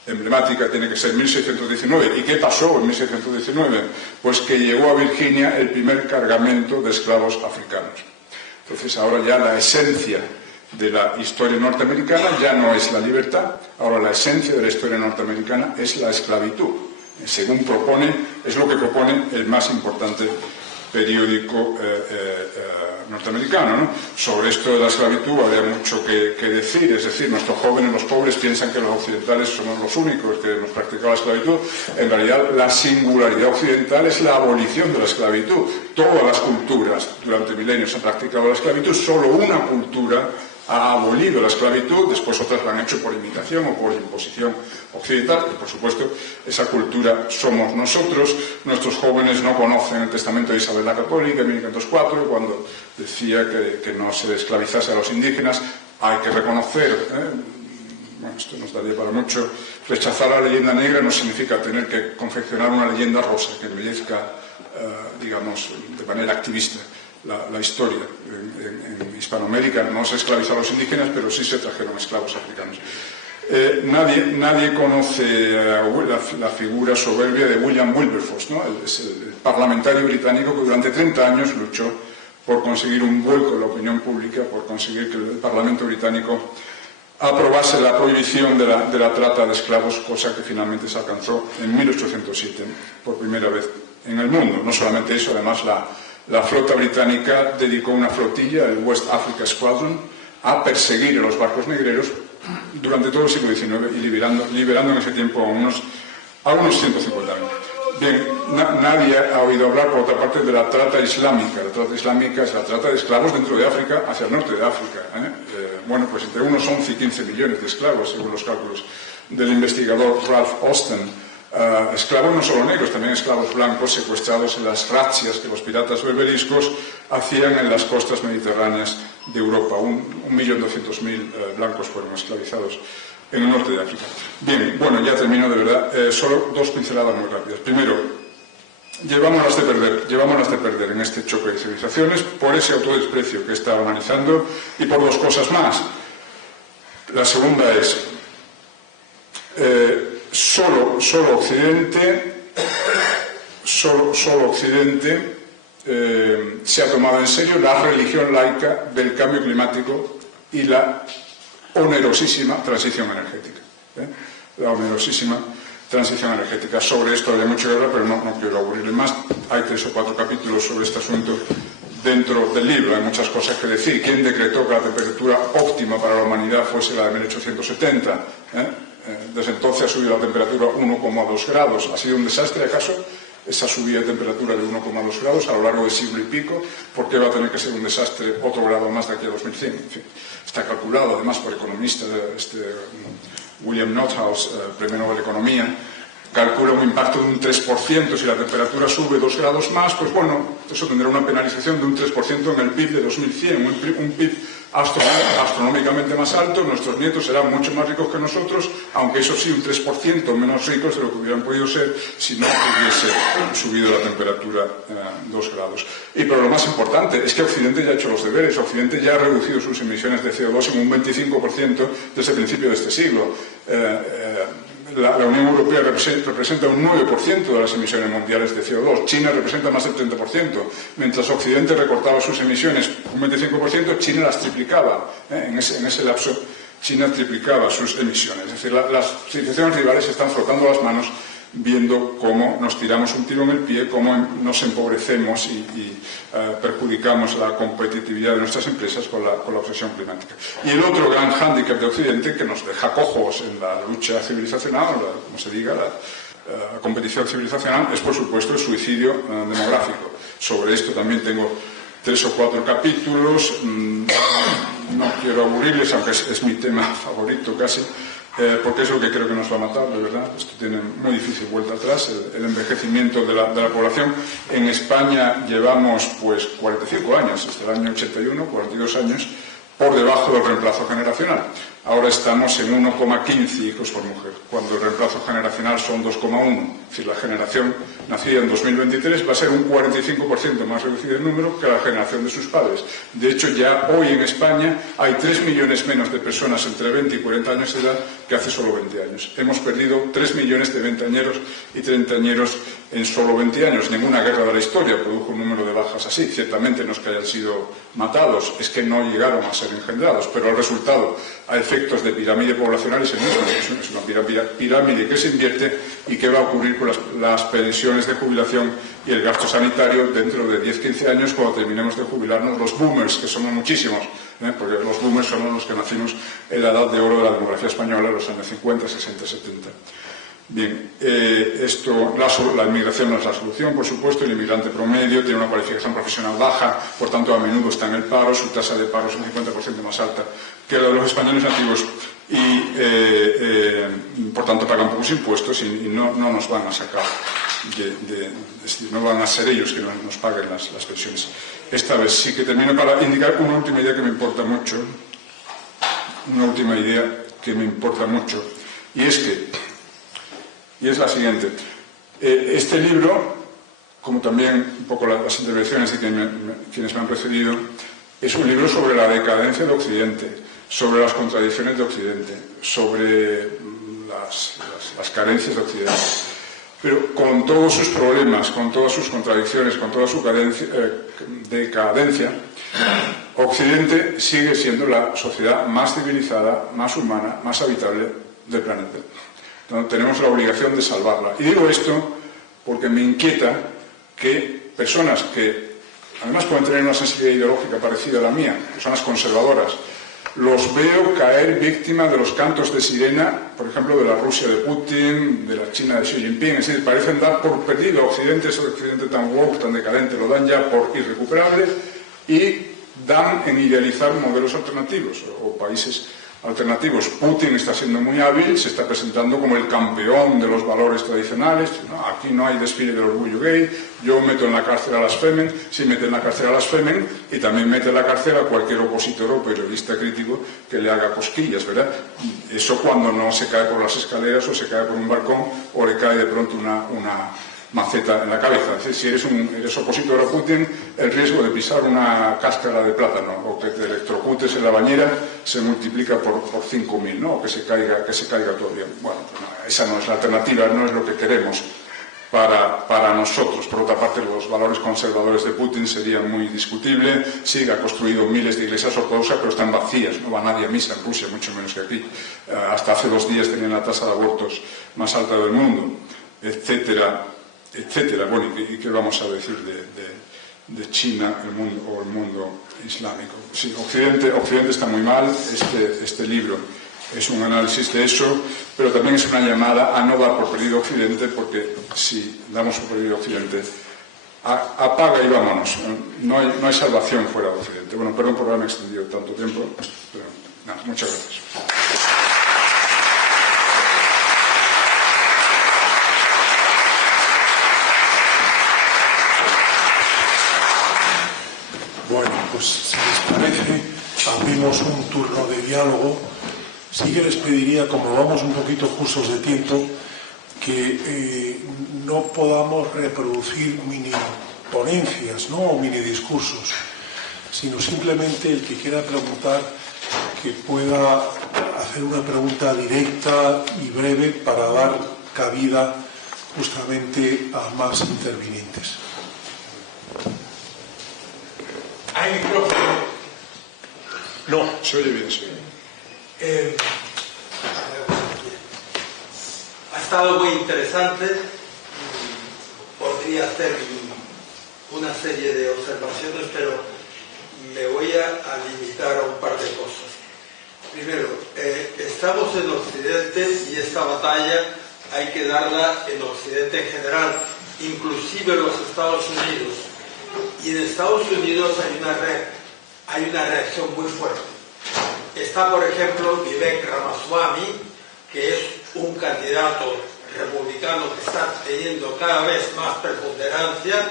emblemática tiene que ser 1619. ¿Y qué pasó en 1619? Pues que llegó a Virginia el primer cargamento de esclavos africanos. Entonces ahora ya la esencia de la historia norteamericana ya no es la libertad, ahora la esencia de la historia norteamericana es la esclavitud. Según es lo que propone el más importante periódico norteamericano, ¿no? Sobre esto de la esclavitud habría mucho que decir. Es decir, nuestros jóvenes, los pobres, piensan que los occidentales somos los únicos que hemos practicado la esclavitud. En realidad, la singularidad occidental es la abolición de la esclavitud. Todas las culturas durante milenios han practicado la esclavitud, solo una cultura ha abolido la esclavitud, después otras lo han hecho por imitación o por imposición occidental, y por supuesto esa cultura somos nosotros. Nuestros jóvenes no conocen el testamento de Isabel la Católica en 1504, cuando decía que no se esclavizase a los indígenas. Hay que reconocer, bueno, esto nos daría para mucho, rechazar la leyenda negra no significa tener que confeccionar una leyenda rosa que embellezca, digamos, de manera activista la historia. En Hispanoamérica no se esclavizó a los indígenas, pero sí se trajeron esclavos africanos. Nadie conoce la figura soberbia de William Wilberforce, ¿no? Es el parlamentario británico que durante 30 años luchó por conseguir un vuelco en la opinión pública, por conseguir que el Parlamento británico aprobase la prohibición de la trata de esclavos, cosa que finalmente se alcanzó en 1807 por primera vez en el mundo. No solamente eso, además la flota británica dedicó una flotilla, el West Africa Squadron, a perseguir a los barcos negreros durante todo el siglo XIX y liberando en ese tiempo a unos 150 años. Bien, nadie ha oído hablar, por otra parte, de la trata islámica. La trata islámica es la trata de esclavos dentro de África, hacia el norte de África. Bueno, pues entre unos 11 y 15 millones de esclavos, según los cálculos del investigador Ralph Austin. Esclavos no solo negros, también esclavos blancos secuestrados en las razzias que los piratas berberiscos hacían en las costas mediterráneas de Europa. 1.200.000 blancos fueron esclavizados en el norte de África. Bien, bueno, ya termino de verdad. Solo dos pinceladas muy rápidas. Primero, llevámonos de perder en este choque de civilizaciones por ese autodesprecio que está analizando y por dos cosas más. La segunda es solo Occidente se ha tomado en serio la religión laica del cambio climático y la onerosísima transición energética. La onerosísima transición energética. Sobre esto hay mucho que hablar, pero no quiero aburrirle más. Hay 3 o 4 capítulos sobre este asunto dentro del libro. Hay muchas cosas que decir. ¿Quién decretó que la temperatura óptima para la humanidad fuese la de 1870? Desde entonces ha subido la temperatura 1,2 grados. ¿Ha sido un desastre acaso esa subida de temperatura de 1,2 grados a lo largo de siglo y pico? ¿Por qué va a tener que ser un desastre otro grado más de aquí a 2100? En fin, está calculado además por economistas, William Nothaus, Premio Nobel de Economía, calcula un impacto de un 3%. Si la temperatura sube 2 grados más, pues bueno, eso tendrá una penalización de un 3% en el PIB de 2100, un PIB astronómicamente más alto. Nuestros nietos serán mucho más ricos que nosotros, aunque eso sí, un 3% menos ricos de lo que hubieran podido ser si no hubiese subido la temperatura 2 grados. Pero lo más importante es que Occidente ya ha hecho los deberes. Occidente ya ha reducido sus emisiones de CO2 en un 25% desde el principio de este siglo. La Unión Europea representa un 9% de las emisiones mundiales de CO2. China representa más del 30%. Mientras Occidente recortaba sus emisiones un 25%, China las triplicaba. En ese lapso, China triplicaba sus emisiones. Es decir, las civilizaciones rivales se están frotando las manos viendo cómo nos tiramos un tiro en el pie, cómo nos empobrecemos y perjudicamos la competitividad de nuestras empresas con la obsesión climática. Y el otro gran hándicap de Occidente, que nos deja cojos en la lucha civilizacional, como se diga, la competición civilizacional, es por supuesto el suicidio demográfico. Sobre esto también tengo 3 o 4 capítulos. No quiero aburrirles, aunque es mi tema favorito casi, porque es lo que creo que nos va a matar, de verdad. Esto tiene muy difícil vuelta atrás, el envejecimiento de la población. En España llevamos pues 45 años, desde el año 81, 42 años, por debajo del reemplazo generacional. Ahora estamos en 1,15 hijos por mujer, cuando el reemplazo generacional son 2,1. Es decir, la generación nacida en 2023 va a ser un 45% más reducido en número que la generación de sus padres. De hecho, ya hoy en España hay 3 millones menos de personas entre 20 y 40 años de edad que hace solo 20 años. Hemos perdido 3 millones de veinteañeros y treintañeros en solo 20 años. Ninguna guerra de la historia produjo un número de bajas así. Ciertamente no es que hayan sido matados, es que no llegaron a ser engendrados, pero el resultado a efectos de pirámide poblacional es el mismo. Es una pirámide que se invierte y que va a ocurrir con las pensiones de jubilación y el gasto sanitario dentro de 10-15 años, cuando terminemos de jubilarnos los boomers, que somos muchísimos, porque los boomers somos los que nacimos en la edad de oro de la demografía española, en los años 50, 60, 70. Bien, la inmigración no es la solución, por supuesto. El inmigrante promedio tiene una cualificación profesional baja, por tanto a menudo está en el paro, su tasa de paro es un 50% más alta que la de los españoles nativos y por tanto pagan pocos impuestos y no nos van a sacar, no van a ser ellos que nos paguen las pensiones. Esta vez sí que termino para indicar una última idea que me importa mucho, y es la siguiente. Este libro, como también un poco las intervenciones de quienes me han precedido, es un libro sobre la decadencia de Occidente. sobre las contradicciones de Occidente, sobre las carencias de Occidente. Pero con todos sus problemas, con todas sus contradicciones, con toda su decadencia, Occidente sigue siendo la sociedad más civilizada, más humana, más habitable del planeta. Entonces, tenemos la obligación de salvarla. Y digo esto porque me inquieta que personas que además pueden tener una sensibilidad ideológica parecida a la mía, personas conservadoras, los veo caer víctimas de los cantos de sirena, por ejemplo, de la Rusia de Putin, de la China de Xi Jinping. Es decir, parecen dar por perdido a Occidente, ese Occidente tan woke, tan decadente, lo dan ya por irrecuperable y dan en idealizar modelos alternativos o países alternativos. Putin está siendo muy hábil, se está presentando como el campeón de los valores tradicionales. No, aquí no hay desfile del orgullo gay, yo meto en la cárcel a las Femen, sí mete en la cárcel a las Femen y también mete en la cárcel a cualquier opositor o periodista crítico que le haga cosquillas, ¿verdad? Eso cuando no se cae por las escaleras o se cae por un balcón o le cae de pronto una maceta en la cabeza. Es decir, si eres opositor a Putin, el riesgo de pisar una cáscara de plátano o que te electrocutes en la bañera se multiplica por 5.000, ¿no? O que se caiga todavía. Bueno, pues no, esa no es la alternativa, no es lo que queremos para nosotros. Por otra parte, los valores conservadores de Putin serían muy discutibles. Sí, ha construido miles de iglesias ortodoxas, pero están vacías, no va nadie a misa en Rusia, mucho menos que aquí. Hasta hace 2 días tenían la tasa de abortos más alta del mundo, etcétera, etcétera. Bueno, ¿y qué vamos a decir de China el mundo islámico? Sí, Occidente está muy mal. Este libro es un análisis de eso, pero también es una llamada a no dar por perdido Occidente, porque si damos por perdido Occidente, apaga y vámonos. No hay salvación fuera de Occidente. Bueno, perdón por haberme extendido tanto tiempo, pero nada, muchas gracias. Bueno, pues si les parece, abrimos un turno de diálogo. Sí que les pediría, como vamos un poquito justos de tiempo, que no podamos reproducir mini ponencias, ¿no? O mini discursos, sino simplemente el que quiera preguntar que pueda hacer una pregunta directa y breve para dar cabida justamente a más intervinientes. ¿Hay micrófono? No. Se oye bien, sí. Ha estado muy interesante. Podría hacer una serie de observaciones, pero me voy a limitar a un par de cosas. Primero, estamos en Occidente y esta batalla hay que darla en Occidente en general, inclusive en los Estados Unidos. Y en Estados Unidos hay una reacción muy fuerte. Está, por ejemplo, Vivek Ramaswamy, que es un candidato republicano que está teniendo cada vez más preponderancia,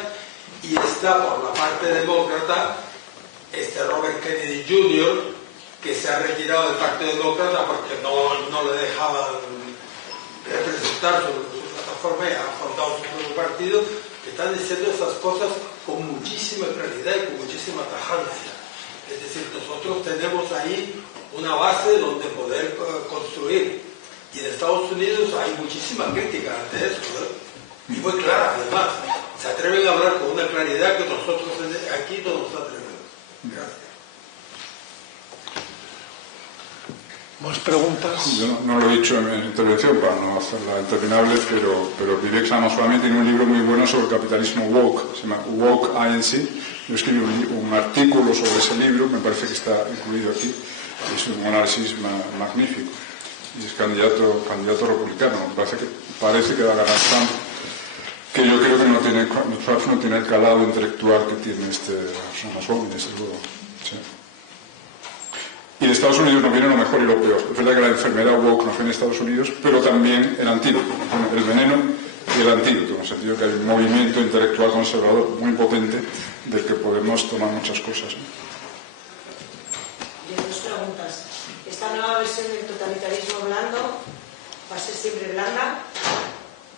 y está por la parte demócrata Robert Kennedy Jr., que se ha retirado del Partido Demócrata porque no le dejaban representar su plataforma y ha fundado su propio partido, que están diciendo esas cosas con muchísima claridad y con muchísima tajancia. Es decir, nosotros tenemos ahí una base donde poder construir. Y en Estados Unidos hay muchísima crítica ante eso, y muy clara además. Se atreven a hablar con una claridad que nosotros aquí no nos atrevemos. Gracias. ¿Más preguntas? Yo no lo he dicho en mi intervención para no hacerla interminable, pero Vivek Ramaswamy tiene un libro muy bueno sobre el capitalismo woke, se llama Woke Inc. Yo escribí un artículo sobre ese libro, me parece que está incluido aquí, es un análisis magnífico. Y es candidato republicano, parece que va a ganar Trump, que yo creo que Trump no tiene el calado intelectual que tiene Ramaswamy, desde luego. Sí. Y de Estados Unidos nos viene lo mejor y lo peor. Es verdad que la enfermedad woke nos viene de Estados Unidos, pero también el antídoto, el veneno y el antídoto, en el sentido que hay un movimiento intelectual conservador muy potente del que podemos tomar muchas cosas. Bien, 2 preguntas. ¿Esta nueva versión del totalitarismo blando va a ser siempre blanda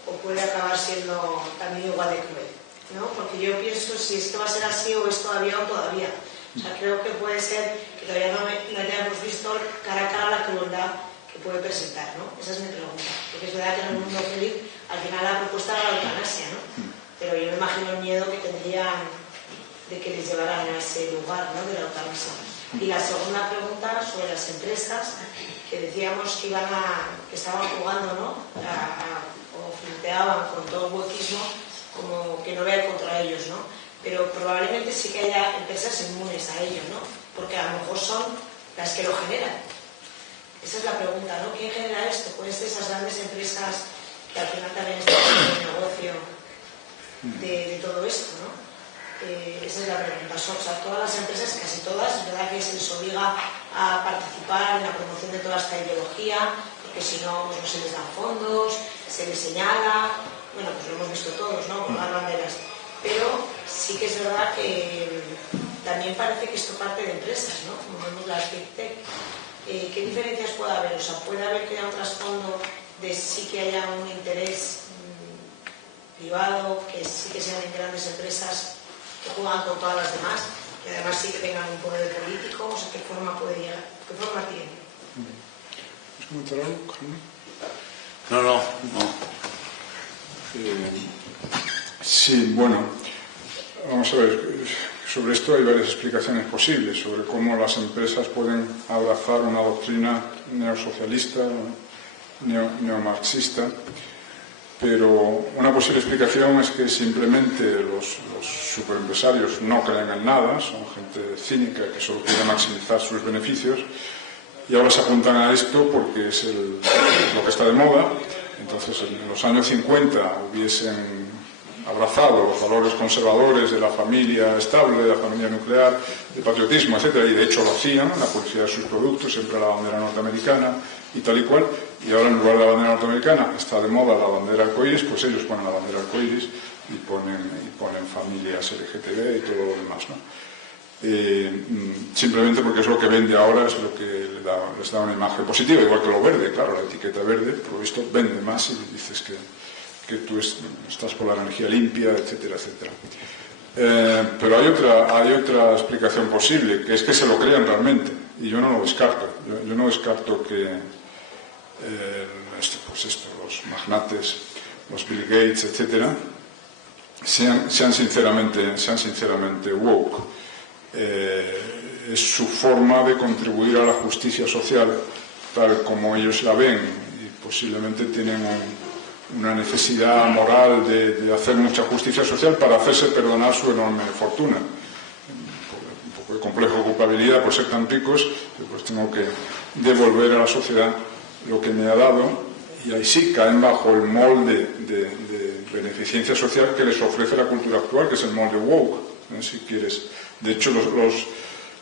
o puede acabar siendo también igual de cruel? ¿No? Porque yo pienso si esto va a ser así o es todavía o todavía. O sea, creo que puede ser que todavía no hayamos visto cara a cara la crueldad que puede presentar, ¿no? Esa es mi pregunta. Porque es verdad que en el mundo feliz al final la propuesta era la eutanasia, ¿no? Pero yo me imagino el miedo que tendrían de que les llevaran a ese lugar, ¿no? De la eutanasia. Y la segunda pregunta sobre las empresas, que decíamos que estaban jugando, ¿no? O flirteaban con todo el wokismo, como que no vea contra ellos, ¿no? Pero probablemente sí que haya empresas inmunes a ello, ¿no? Porque a lo mejor son las que lo generan. Esa es la pregunta, ¿no? ¿Quién genera esto? Pueden ser esas grandes empresas que al final también están en el negocio de todo esto, ¿no? Esa es la pregunta. O sea, todas las empresas, casi todas, es verdad que se les obliga a participar en la promoción de toda esta ideología, porque si no, pues no se les dan fondos, se les señala, bueno, pues lo hemos visto todos, ¿no? Con las banderas. Pero sí que es verdad que también parece que esto parte de empresas, ¿no? Como vemos las Big Tech. ¿Qué diferencias puede haber? O sea, ¿puede haber que haya un trasfondo de sí que haya un interés privado, que sí que sean grandes empresas que juegan con todas las demás, que además sí que tengan un poder político? O sea, ¿qué forma puede llegar? ¿Qué forma tiene? ¿Quieres comentar algo, Carmen? No. Sí, bueno, vamos a ver, sobre esto hay varias explicaciones posibles, sobre cómo las empresas pueden abrazar una doctrina neosocialista, neomarxista, pero una posible explicación es que simplemente los superempresarios no creen en nada, son gente cínica que solo quiere maximizar sus beneficios, y ahora se apuntan a esto porque es lo que está de moda. Entonces, en los años 50 hubiesen abrazado los valores conservadores de la familia estable, de la familia nuclear, de patriotismo, etcétera, y de hecho lo hacían, la publicidad de sus productos, siempre la bandera norteamericana y tal y cual, y ahora en lugar de la bandera norteamericana está de moda la bandera arcoíris, pues ellos ponen la bandera arcoíris y ponen familias LGTB y todo lo demás, ¿no? Simplemente porque es lo que vende ahora, es lo que les da una imagen positiva, igual que lo verde, claro, la etiqueta verde, por lo visto, vende más y dices que tú estás por la energía limpia, etcétera, etcétera. Pero hay otra explicación posible, que es que se lo crean realmente, y yo no lo descarto. Yo no descarto que los magnates, los Bill Gates, etcétera, sean sinceramente woke. Es su forma de contribuir a la justicia social tal como ellos la ven, y posiblemente tienen una necesidad moral de hacer mucha justicia social para hacerse perdonar su enorme fortuna. Un poco de complejo de culpabilidad por ser tan ricos, pues tengo que devolver a la sociedad lo que me ha dado, y ahí sí caen bajo el molde de beneficencia social que les ofrece la cultura actual, que es el molde woke, si quieres. De hecho,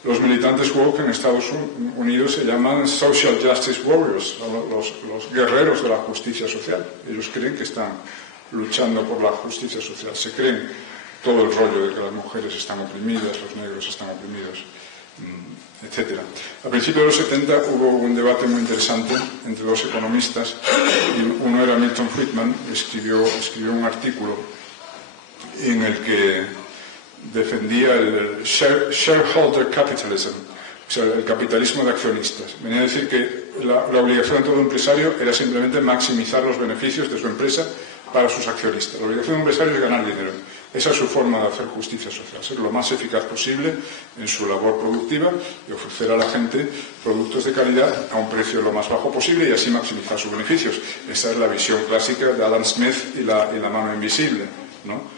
los militantes woke en Estados Unidos se llaman Social Justice Warriors, los guerreros de la justicia social. Ellos creen que están luchando por la justicia social, se creen todo el rollo de que las mujeres están oprimidas, los negros están oprimidos, etc. A principios de los 70 hubo un debate muy interesante entre dos economistas, y uno era Milton Friedman, escribió un artículo en el que defendía el shareholder capitalism, o sea, el capitalismo de accionistas. Venía a decir que la obligación de todo empresario era simplemente maximizar los beneficios de su empresa para sus accionistas. La obligación de un empresario es ganar dinero. Esa es su forma de hacer justicia social, ser lo más eficaz posible en su labor productiva y ofrecer a la gente productos de calidad a un precio lo más bajo posible y así maximizar sus beneficios. Esa es la visión clásica de Adam Smith y la mano invisible, ¿no?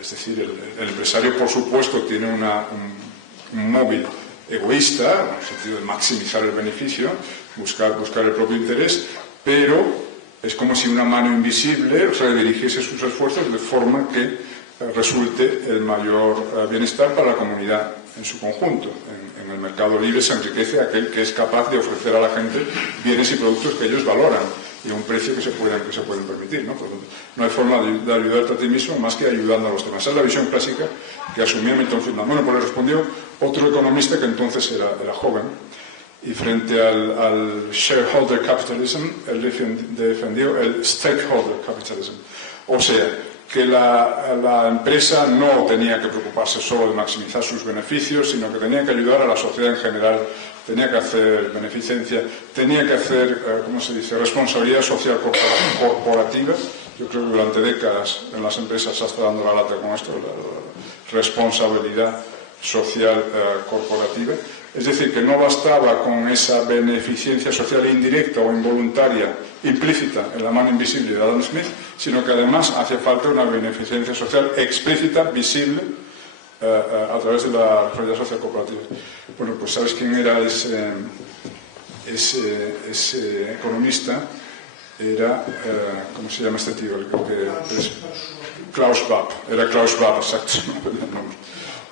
Es decir, el empresario, por supuesto, tiene un móvil egoísta, en el sentido de maximizar el beneficio, buscar el propio interés, pero es como si una mano invisible redirigiese sus esfuerzos de forma que resulte el mayor bienestar para la comunidad en su conjunto. En el mercado libre se enriquece aquel que es capaz de ofrecer a la gente bienes y productos que ellos valoran y a un precio que se pueden permitir, ¿no? Por lo tanto, no hay forma de ayudarte a ti mismo más que ayudando a los demás. Esa es la visión clásica que asumía Milton Friedman. Bueno, pues le respondió otro economista que entonces era joven, y frente al shareholder capitalism, él defendió el stakeholder capitalism. O sea, que la empresa no tenía que preocuparse solo de maximizar sus beneficios, sino que tenía que ayudar a la sociedad en general, tenía que hacer beneficencia, tenía que hacer, ¿cómo se dice?, responsabilidad social corporativa. Yo creo que durante décadas en las empresas se está dando la lata con esto, la responsabilidad social corporativa. Es decir, que no bastaba con esa beneficencia social indirecta o involuntaria, implícita en la mano invisible de Adam Smith, sino que además hacía falta una beneficencia social explícita, visible, a través de la responsabilidad social corporativa. Bueno, pues ¿sabes quién era ese economista? Era, ¿cómo se llama este tío? Klaus Schwab. Era Klaus Schwab, exacto.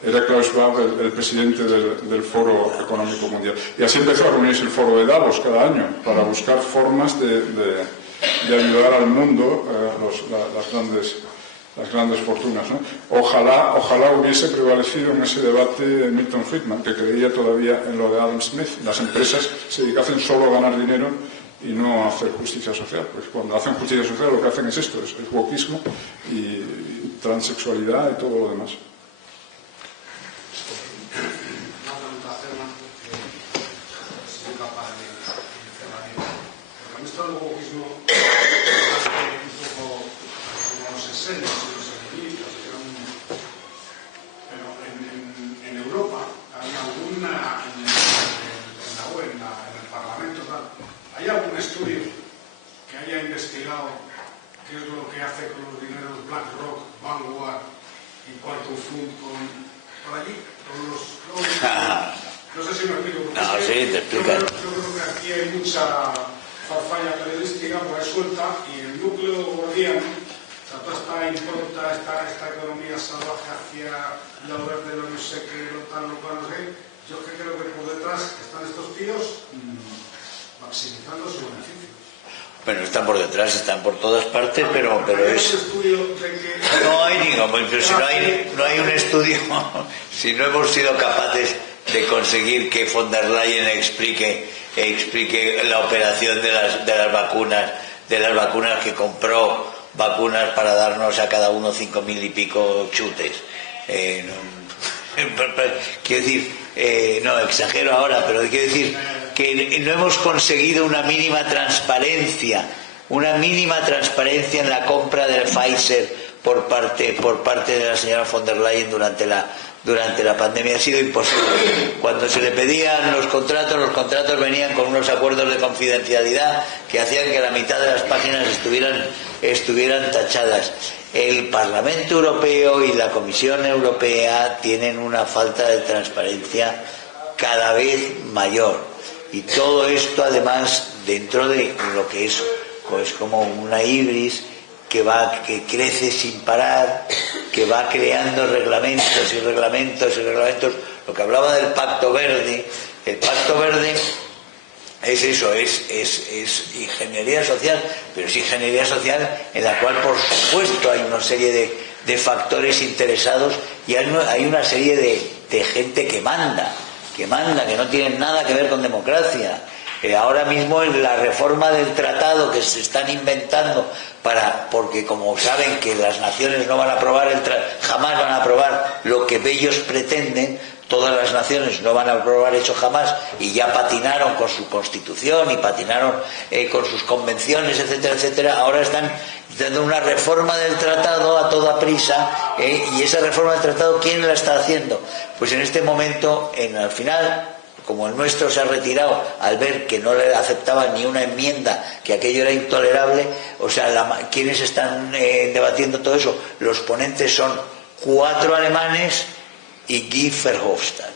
Era Klaus Schwab el presidente del Foro Económico Mundial. Y así empezó a reunirse el Foro de Davos cada año para buscar formas de ayudar al mundo, las grandes fortunas, ¿no? Ojalá hubiese prevalecido en ese debate Milton Friedman, que creía todavía en lo de Adam Smith. Las empresas se dedican solo a ganar dinero y no a hacer justicia social. Pues cuando hacen justicia social lo que hacen es esto, es wokismo y transexualidad y todo lo demás. El wokismo un poco como los esenios y los feministas, pero en Europa hay alguna, en la UE, en el Parlamento, ¿hay algún estudio que haya investigado qué es lo que hace con los dineros BlackRock, Vanguard y Quantum Fund por allí? No sé si me explico. No, sí, te explicas. Yo creo que aquí hay mucha farfalla periodística por ahí suelta y el núcleo gordiano, o sea, toda esta impronta, esta economía salvaje hacia lo verde, lo no sé qué, lo tal, lo cual, no sé, yo es que creo que por detrás están estos tíos maximizando su beneficio. Bueno, están por detrás, están por todas partes, pero es... No hay ningún, pero si no hay un estudio, si no hemos sido capaces de conseguir que von der Leyen explique la operación de las vacunas que compró, vacunas para darnos a cada uno 5.000 y pico chutes. Quiero decir, no exagero ahora, pero quiero decir que no hemos conseguido una mínima transparencia en la compra del Pfizer por parte de la señora von der Leyen durante la pandemia. Ha sido imposible. Cuando se le pedían los contratos venían con unos acuerdos de confidencialidad que hacían que la mitad de las páginas estuvieran tachadas. El Parlamento Europeo y la Comisión Europea tienen una falta de transparencia cada vez mayor. Y todo esto, además, dentro de lo que es pues como una ibris que crece sin parar, que va creando reglamentos y reglamentos y reglamentos. Lo que hablaba del Pacto Verde, el Pacto Verde es eso, es ingeniería social, pero es ingeniería social en la cual, por supuesto, hay una serie de factores interesados y hay una serie de gente que manda, que no tienen nada que ver con democracia. Ahora mismo en la reforma del tratado que se están inventando porque como saben que las naciones no van a aprobar jamás van a aprobar lo que ellos pretenden, todas las naciones no van a aprobar eso jamás y ya patinaron con su constitución y patinaron con sus convenciones, etcétera, etcétera. Ahora están dando una reforma del tratado a toda prisa, y esa reforma del tratado, ¿quién la está haciendo? Pues en este momento, al final, como el nuestro se ha retirado al ver que no le aceptaban ni una enmienda, que aquello era intolerable, o sea, ¿quiénes están debatiendo todo eso? Los ponentes son 4 alemanes y Guy Verhofstadt.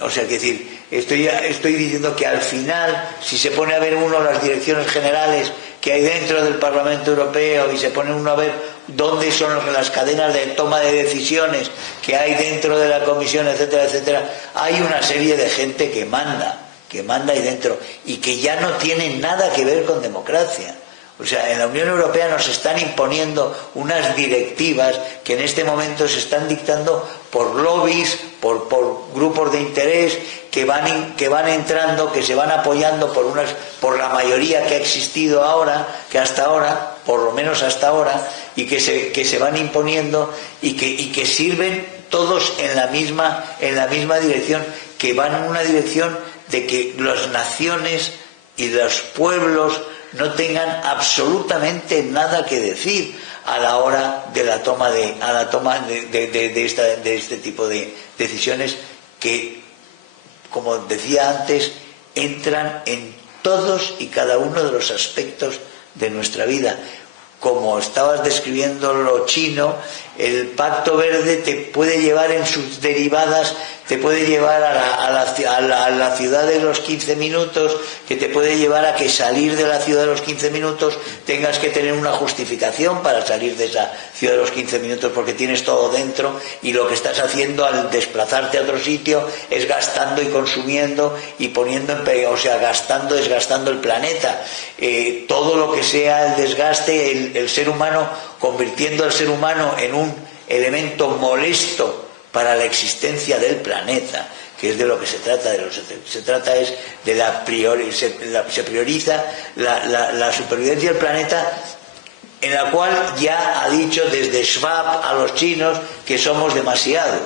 O sea, que decir, estoy diciendo que al final, si se pone a ver uno las direcciones generales que hay dentro del Parlamento Europeo y se pone uno a ver dónde son las cadenas de toma de decisiones que hay dentro de la Comisión, etcétera, etcétera, hay una serie de gente que manda ahí dentro y que ya no tiene nada que ver con democracia. O sea, en la Unión Europea nos están imponiendo unas directivas que en este momento se están dictando por lobbies, por grupos de interés que van entrando, que se van apoyando por la mayoría que ha existido ahora, que hasta ahora, por lo menos hasta ahora, y que se van imponiendo y que sirven todos en la misma dirección, que van en una dirección de que las naciones y los pueblos no tengan absolutamente nada que decir a la hora de la toma de este tipo de decisiones que, como decía antes, entran en todos y cada uno de los aspectos de nuestra vida. Como estabas describiendo lo chino, el Pacto Verde te puede llevar en sus derivadas, te puede llevar a la ciudad de los 15 minutos, que te puede llevar a que salir de la ciudad de los 15 minutos tengas que tener una justificación para salir de esa ciudad de los 15 minutos, porque tienes todo dentro, y lo que estás haciendo al desplazarte a otro sitio es gastando y consumiendo y poniendo en peligro, o sea, desgastando el planeta. Todo lo que sea el desgaste, el ser humano, convirtiendo al ser humano en un elemento molesto para la existencia del planeta, que es de lo que se trata. Se trata es de se prioriza la supervivencia del planeta, en la cual ya ha dicho desde Schwab a los chinos que somos demasiados.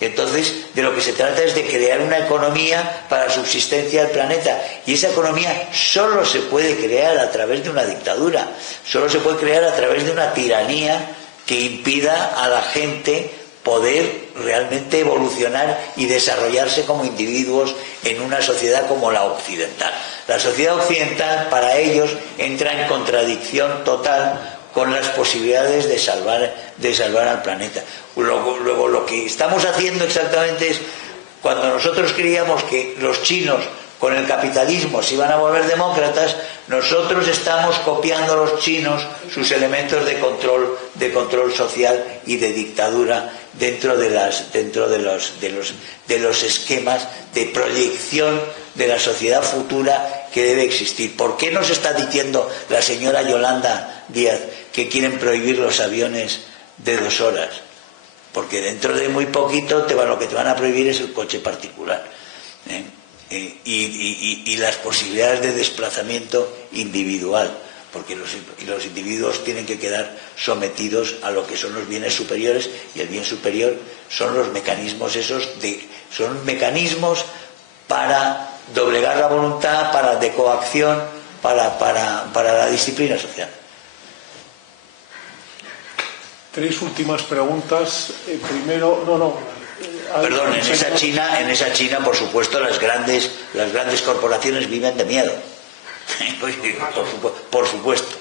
Entonces, de lo que se trata es de crear una economía para la subsistencia del planeta, y esa economía solo se puede crear a través de una dictadura, solo se puede crear a través de una tiranía que impida a la gente poder realmente evolucionar y desarrollarse como individuos en una sociedad como la occidental. La sociedad occidental, para ellos, entra en contradicción total con las posibilidades de salvar al planeta. Luego, lo que estamos haciendo exactamente es, cuando nosotros creíamos que los chinos con el capitalismo se iban a volver demócratas, nosotros estamos copiando a los chinos sus elementos de control social y de dictadura dentro de los esquemas de proyección de la sociedad futura que debe existir. ¿Por qué nos está diciendo la señora Yolanda Díaz que quieren prohibir los aviones de 2 horas? Porque dentro de muy poquito lo que te van a prohibir es el coche particular, y las posibilidades de desplazamiento individual, porque los individuos tienen que quedar sometidos a lo que son los bienes superiores, y el bien superior son los mecanismos son mecanismos para doblegar la voluntad, de coacción, para la disciplina social. 3 últimas preguntas. Primero, Perdón, en esa China, por supuesto, las grandes corporaciones viven de miedo. Por supuesto.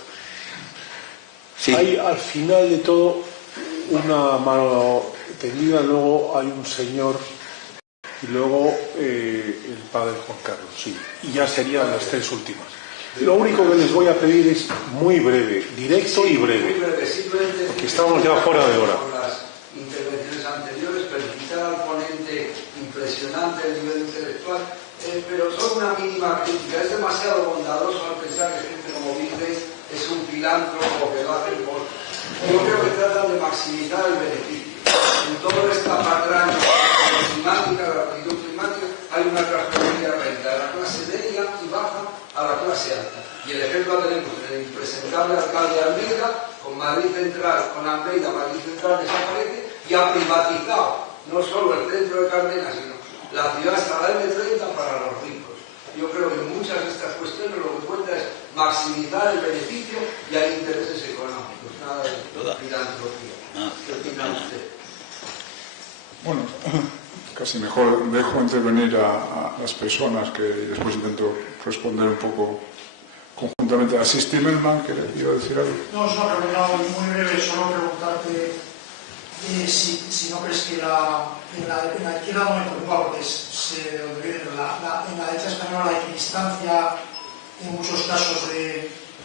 Sí. Hay al final de todo una mano tendida, luego hay un señor y luego el padre Juan Carlos, sí. Y ya serían las 3 últimas. Lo único que les voy a pedir es muy breve, directo y breve, porque estamos ya fuera de hora. Con las intervenciones anteriores, felicitar al ponente, impresionante el nivel intelectual, pero solo una mínima crítica. Es demasiado bondadoso al pensar que gente como Vice es un filántropo que lo hace por... Yo creo que tratan de maximizar el beneficio. En toda esta patraña climática, de la actitud climática, hay una transferencia de renta de la clase media y baja a la clase alta. Y el ejemplo lo tenemos en el impresentable alcalde de Almeida, con Madrid Central, con Almeida, Madrid Central desaparece y ha privatizado no solo el centro de Cardenas, sino la ciudad hasta la M30 para los ricos. Yo creo que en muchas de estas cuestiones lo que cuenta es maximizar el beneficio y hay intereses económicos, nada de filantropía. ¿Qué opina usted? Bueno, casi mejor dejo intervenir a las personas que después intento responder un poco conjuntamente. ¿Así Stimmelman que le iba a decir algo? No, es una pregunta muy breve, solo preguntarte si no crees que en la izquierda no me preocupa, porque en la derecha española hay distancia en muchos casos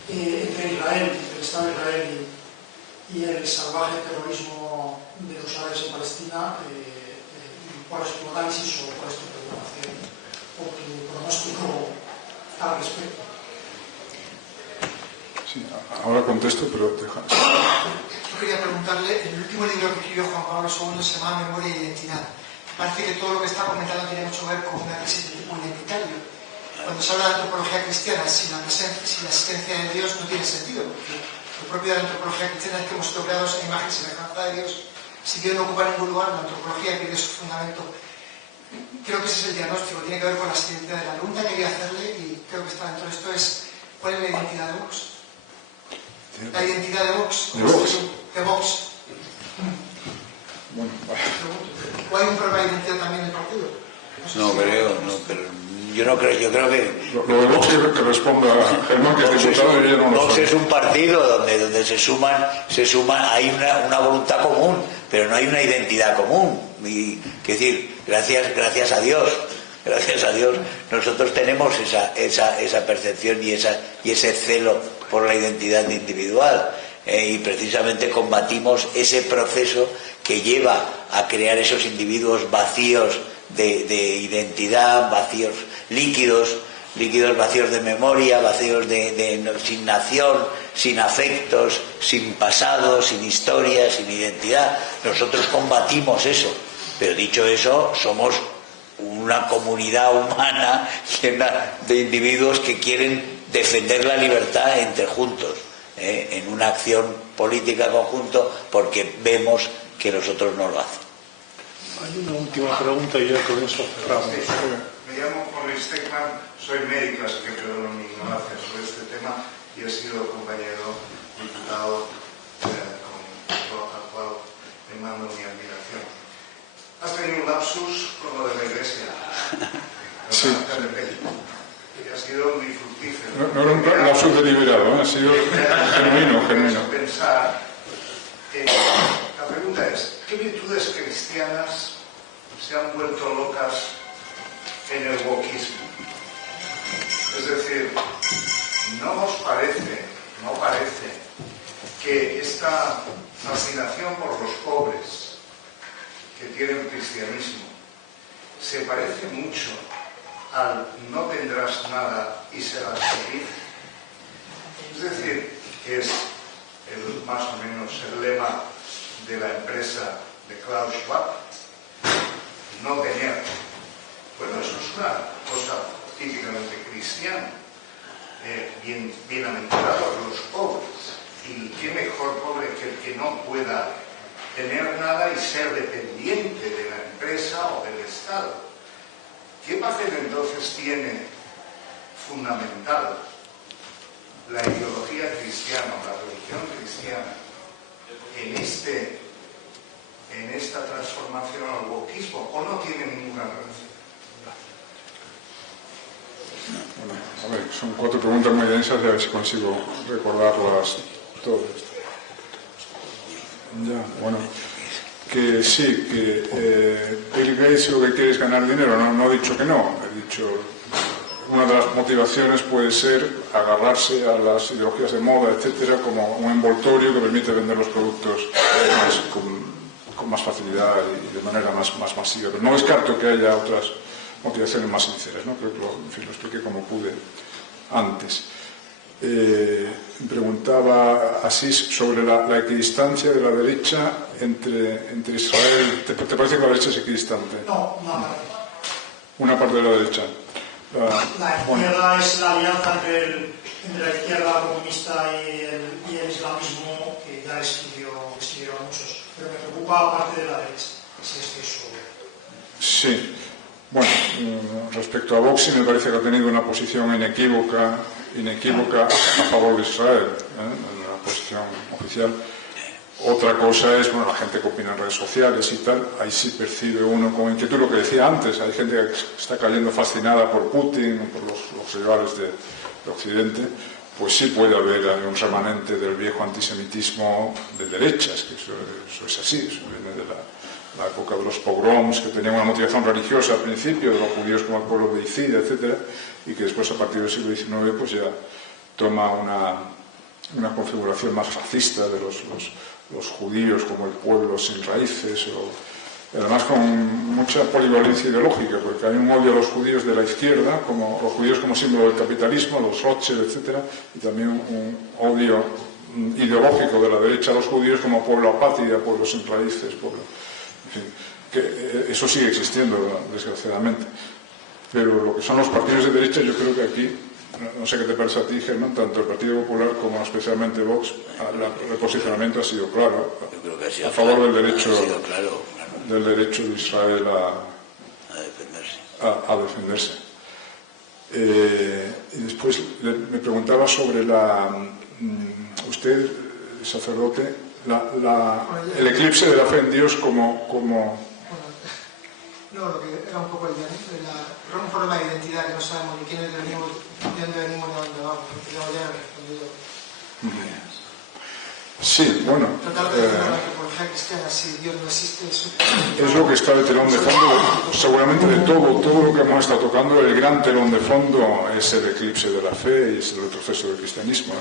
entre Israel, entre el Estado de Israel y el salvaje terrorismo de los árabes en Palestina. ¿Cuál es tu análisis o cuál es tu preocupación o tu pronóstico al respecto? Sí, ahora contesto, pero deja. Yo quería preguntarle, en el último libro que escribió Juan Pablo II se llama Memoria y Identidad. Parece que todo lo que está comentando tiene mucho que ver con una crisis de tipo identitario. Cuando cuando se habla de antropología cristiana sin la existencia de Dios no tiene sentido, porque lo propio de la antropología cristiana es que hemos sido creados a imagen y semejanza de Dios. Si Dios no ocupa ningún lugar, la antropología pierde su fundamento. Creo que ese es el diagnóstico, tiene que ver con las identidades. La pregunta que quería hacerle, y creo que está dentro de esto, es ¿cuál es la identidad de Vox? La identidad de Vox. De Vox. ¿O hay un problema de identidad también en el partido? No creo, pero yo no creo, yo creo que... Lo de Vox que responda a Germán, que es diputado, y yo no lo sé. Vox es un partido donde se suman, hay una voluntad común, pero no hay una identidad común. Y, es decir, gracias a Dios, nosotros tenemos esa percepción y ese celo por la identidad individual. Y precisamente combatimos ese proceso que lleva a crear esos individuos vacíos de identidad, vacíos líquidos, vacíos de memoria, vacíos sin nación, sin afectos, sin pasado, sin historia, sin identidad. Nosotros combatimos eso, pero dicho eso, somos una comunidad humana llena de individuos que quieren defender la libertad entre juntos, en una acción política conjunto, porque vemos que los otros no lo hacen. Hay una última pregunta y ya con eso cerramos. Sí, me llamo Jorge Stegman, soy médico, así que perdono mi ignorancia sobre este tema y he sido compañero diputado al cual le mando mi admiración. Has tenido un lapsus con lo de la Iglesia. Sí. Y ha sido muy fructífero. No era un lapsus deliberado, ha sido genuino. Pensar, la pregunta es, ¿qué virtudes cristianas se han vuelto locas en el wokismo? Es decir, ¿no os parece que esta fascinación por los pobres que tiene el cristianismo se parece mucho al no tendrás nada y serás feliz? Es decir, que es más o menos el lema de la empresa de Klaus Schwab, no tener. Bueno, eso es una cosa típicamente cristiana, bienaventurados los pobres, y qué mejor pobre que el que no pueda tener nada y ser dependiente de la empresa o del Estado. ¿Qué papel entonces tiene fundamental la ideología cristiana, la religión cristiana, en esta transformación al wokismo, o no tiene ninguna relación? Bueno, a ver, son 4 preguntas muy densas y a ver si consigo recordarlas todas. Ya, bueno, que sí, que Bill Gates lo que quiere es ganar dinero. No he dicho que no, he dicho una de las motivaciones puede ser agarrarse a las ideologías de moda, etcétera, como un envoltorio que permite vender los productos con más facilidad y de manera más masiva. Pero no descarto que haya otras motivaciones más sinceras, ¿no? Creo que lo expliqué como pude antes. Preguntaba Asís sobre la equidistancia de la derecha entre Israel. ¿Te parece que la derecha es equidistante? No. Una parte de la derecha. La izquierda es la alianza entre la izquierda comunista y el islamismo, que ya escribieron muchos. Pero me preocupa parte de la derecha, si es que eso... Sí. Bueno, respecto a Vox, sí me parece que ha tenido una posición inequívoca a favor de Israel, una posición oficial. Otra cosa es, bueno, la gente que opina en redes sociales y tal, ahí sí percibe uno con inquietud lo que decía antes, hay gente que está cayendo fascinada por Putin, por los rivales de Occidente, pues sí puede haber un remanente del viejo antisemitismo de derechas, que eso es así, eso viene de la época de los pogroms, que tenían una motivación religiosa al principio, de los judíos como el pueblo de Icida, etcétera, y que después a partir del siglo XIX pues ya toma una configuración más fascista de los judíos como el pueblo sin raíces, además con mucha polivalencia ideológica, porque hay un odio a los judíos de la izquierda, como los judíos como símbolo del capitalismo, los Rothschild, etcétera, y también un odio ideológico de la derecha a los judíos como pueblo apátrida, pueblo sin raíces, pueblo... En fin, que eso sigue existiendo, desgraciadamente. Pero lo que son los partidos de derecha, yo creo que aquí, no sé qué te parece a ti, Germán, tanto el Partido Popular como especialmente Vox, el posicionamiento ha sido claro, Yo creo que ha sido a claro, favor del derecho, ha sido claro. del derecho de Israel a defenderse. Y después me preguntaba sobre usted, sacerdote, el eclipse de la fe en Dios como No, lo que era un poco un problema de identidad, que no sabemos ni quiénes venimos, de dónde venimos ni a dónde vamos. Ya he respondido. Sí, bueno. Tratar de defender la antropología cristiana, si Dios no existe, es lo que está el telón de fondo, seguramente de todo lo que hemos estado tocando, el gran telón de fondo es el eclipse de la fe y es el retroceso del cristianismo.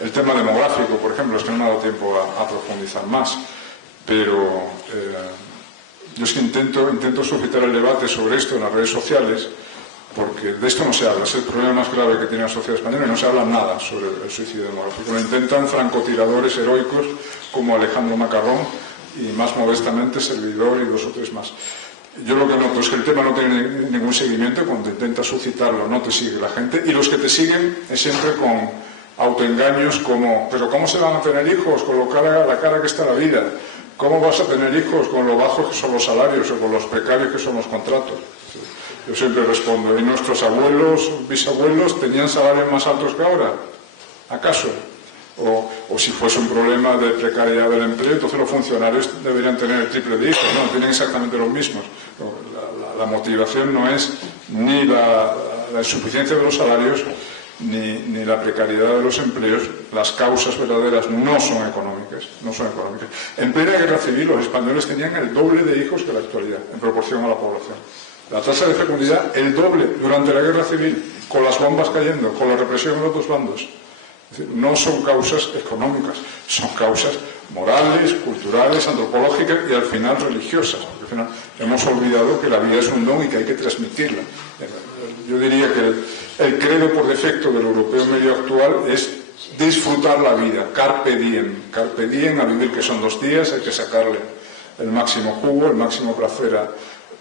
El tema demográfico, por ejemplo, es que no me ha dado tiempo a profundizar más, pero yo es que intento suscitar el debate sobre esto en las redes sociales, porque de esto no se habla, es el problema más grave que tiene la sociedad española y no se habla nada sobre el suicidio demográfico. Lo intentan francotiradores heroicos como Alejandro Macarrón y más modestamente Servidor y 2 o 3 más. Yo lo que noto es que el tema no tiene ningún seguimiento, cuando intentas suscitarlo no te sigue la gente y los que te siguen es siempre con autoengaños como ¿pero cómo se van a tener hijos con la cara que está la vida? ¿Cómo vas a tener hijos con lo bajos que son los salarios o con los precarios que son los contratos? Yo siempre respondo, ¿y nuestros abuelos, bisabuelos tenían salarios más altos que ahora? ¿Acaso? O si fuese un problema de precariedad del empleo, entonces los funcionarios deberían tener el triple de hijos, no, tienen exactamente los mismos. La motivación no es ni la insuficiencia de los salarios, ni la precariedad de los empleos. Las causas verdaderas no son económicas. En plena guerra civil los españoles tenían el doble de hijos que la actualidad, en proporción a la población. La tasa de fecundidad, el doble durante la guerra civil, con las bombas cayendo, con la represión de los dos bandos. Es decir, no son causas económicas, son causas morales, culturales, antropológicas y al final religiosas. Porque al final hemos olvidado que la vida es un don y que hay que transmitirla. Yo diría que el credo por defecto del europeo medio actual es disfrutar la vida, carpe diem, a vivir, que son 2 días, hay que sacarle el máximo jugo, el máximo placer,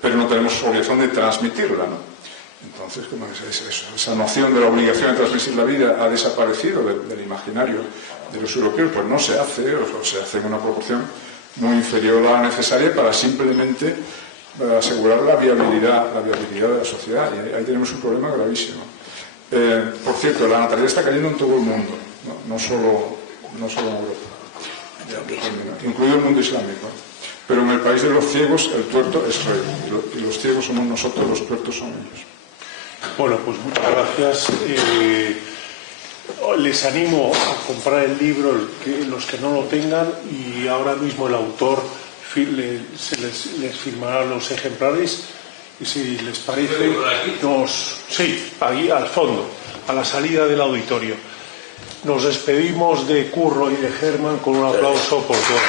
pero no tenemos obligación de transmitirla, ¿no? Entonces, ¿cómo es eso? Esa noción de la obligación de transmitir la vida ha desaparecido del imaginario de los europeos, pues no se hace, o se hace en una proporción muy inferior a la necesaria para simplemente asegurar la viabilidad de la sociedad, y ahí tenemos un problema gravísimo. Por cierto, la natalidad está cayendo en todo el mundo, no solo en Europa, incluido el mundo islámico. Pero en el país de los ciegos el tuerto es rey, y los ciegos somos nosotros, los tuertos son ellos. Bueno, pues muchas gracias. Les animo a comprar el libro, los que no lo tengan, y ahora mismo el autor les firmará los ejemplares, y si les parece, sí, ahí al fondo, a la salida del auditorio. Nos despedimos de Curro y de Germán con un aplauso por todos.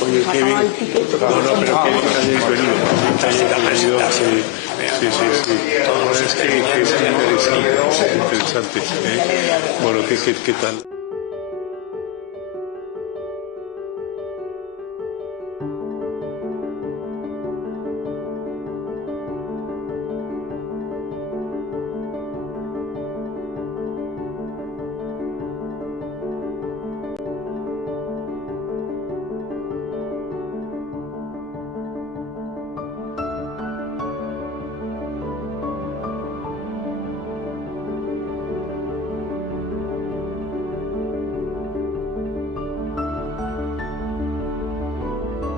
Oye, qué bien. No, pero qué bien que hayáis venido. Sí. Es que es interesante. Bueno, ¿qué tal?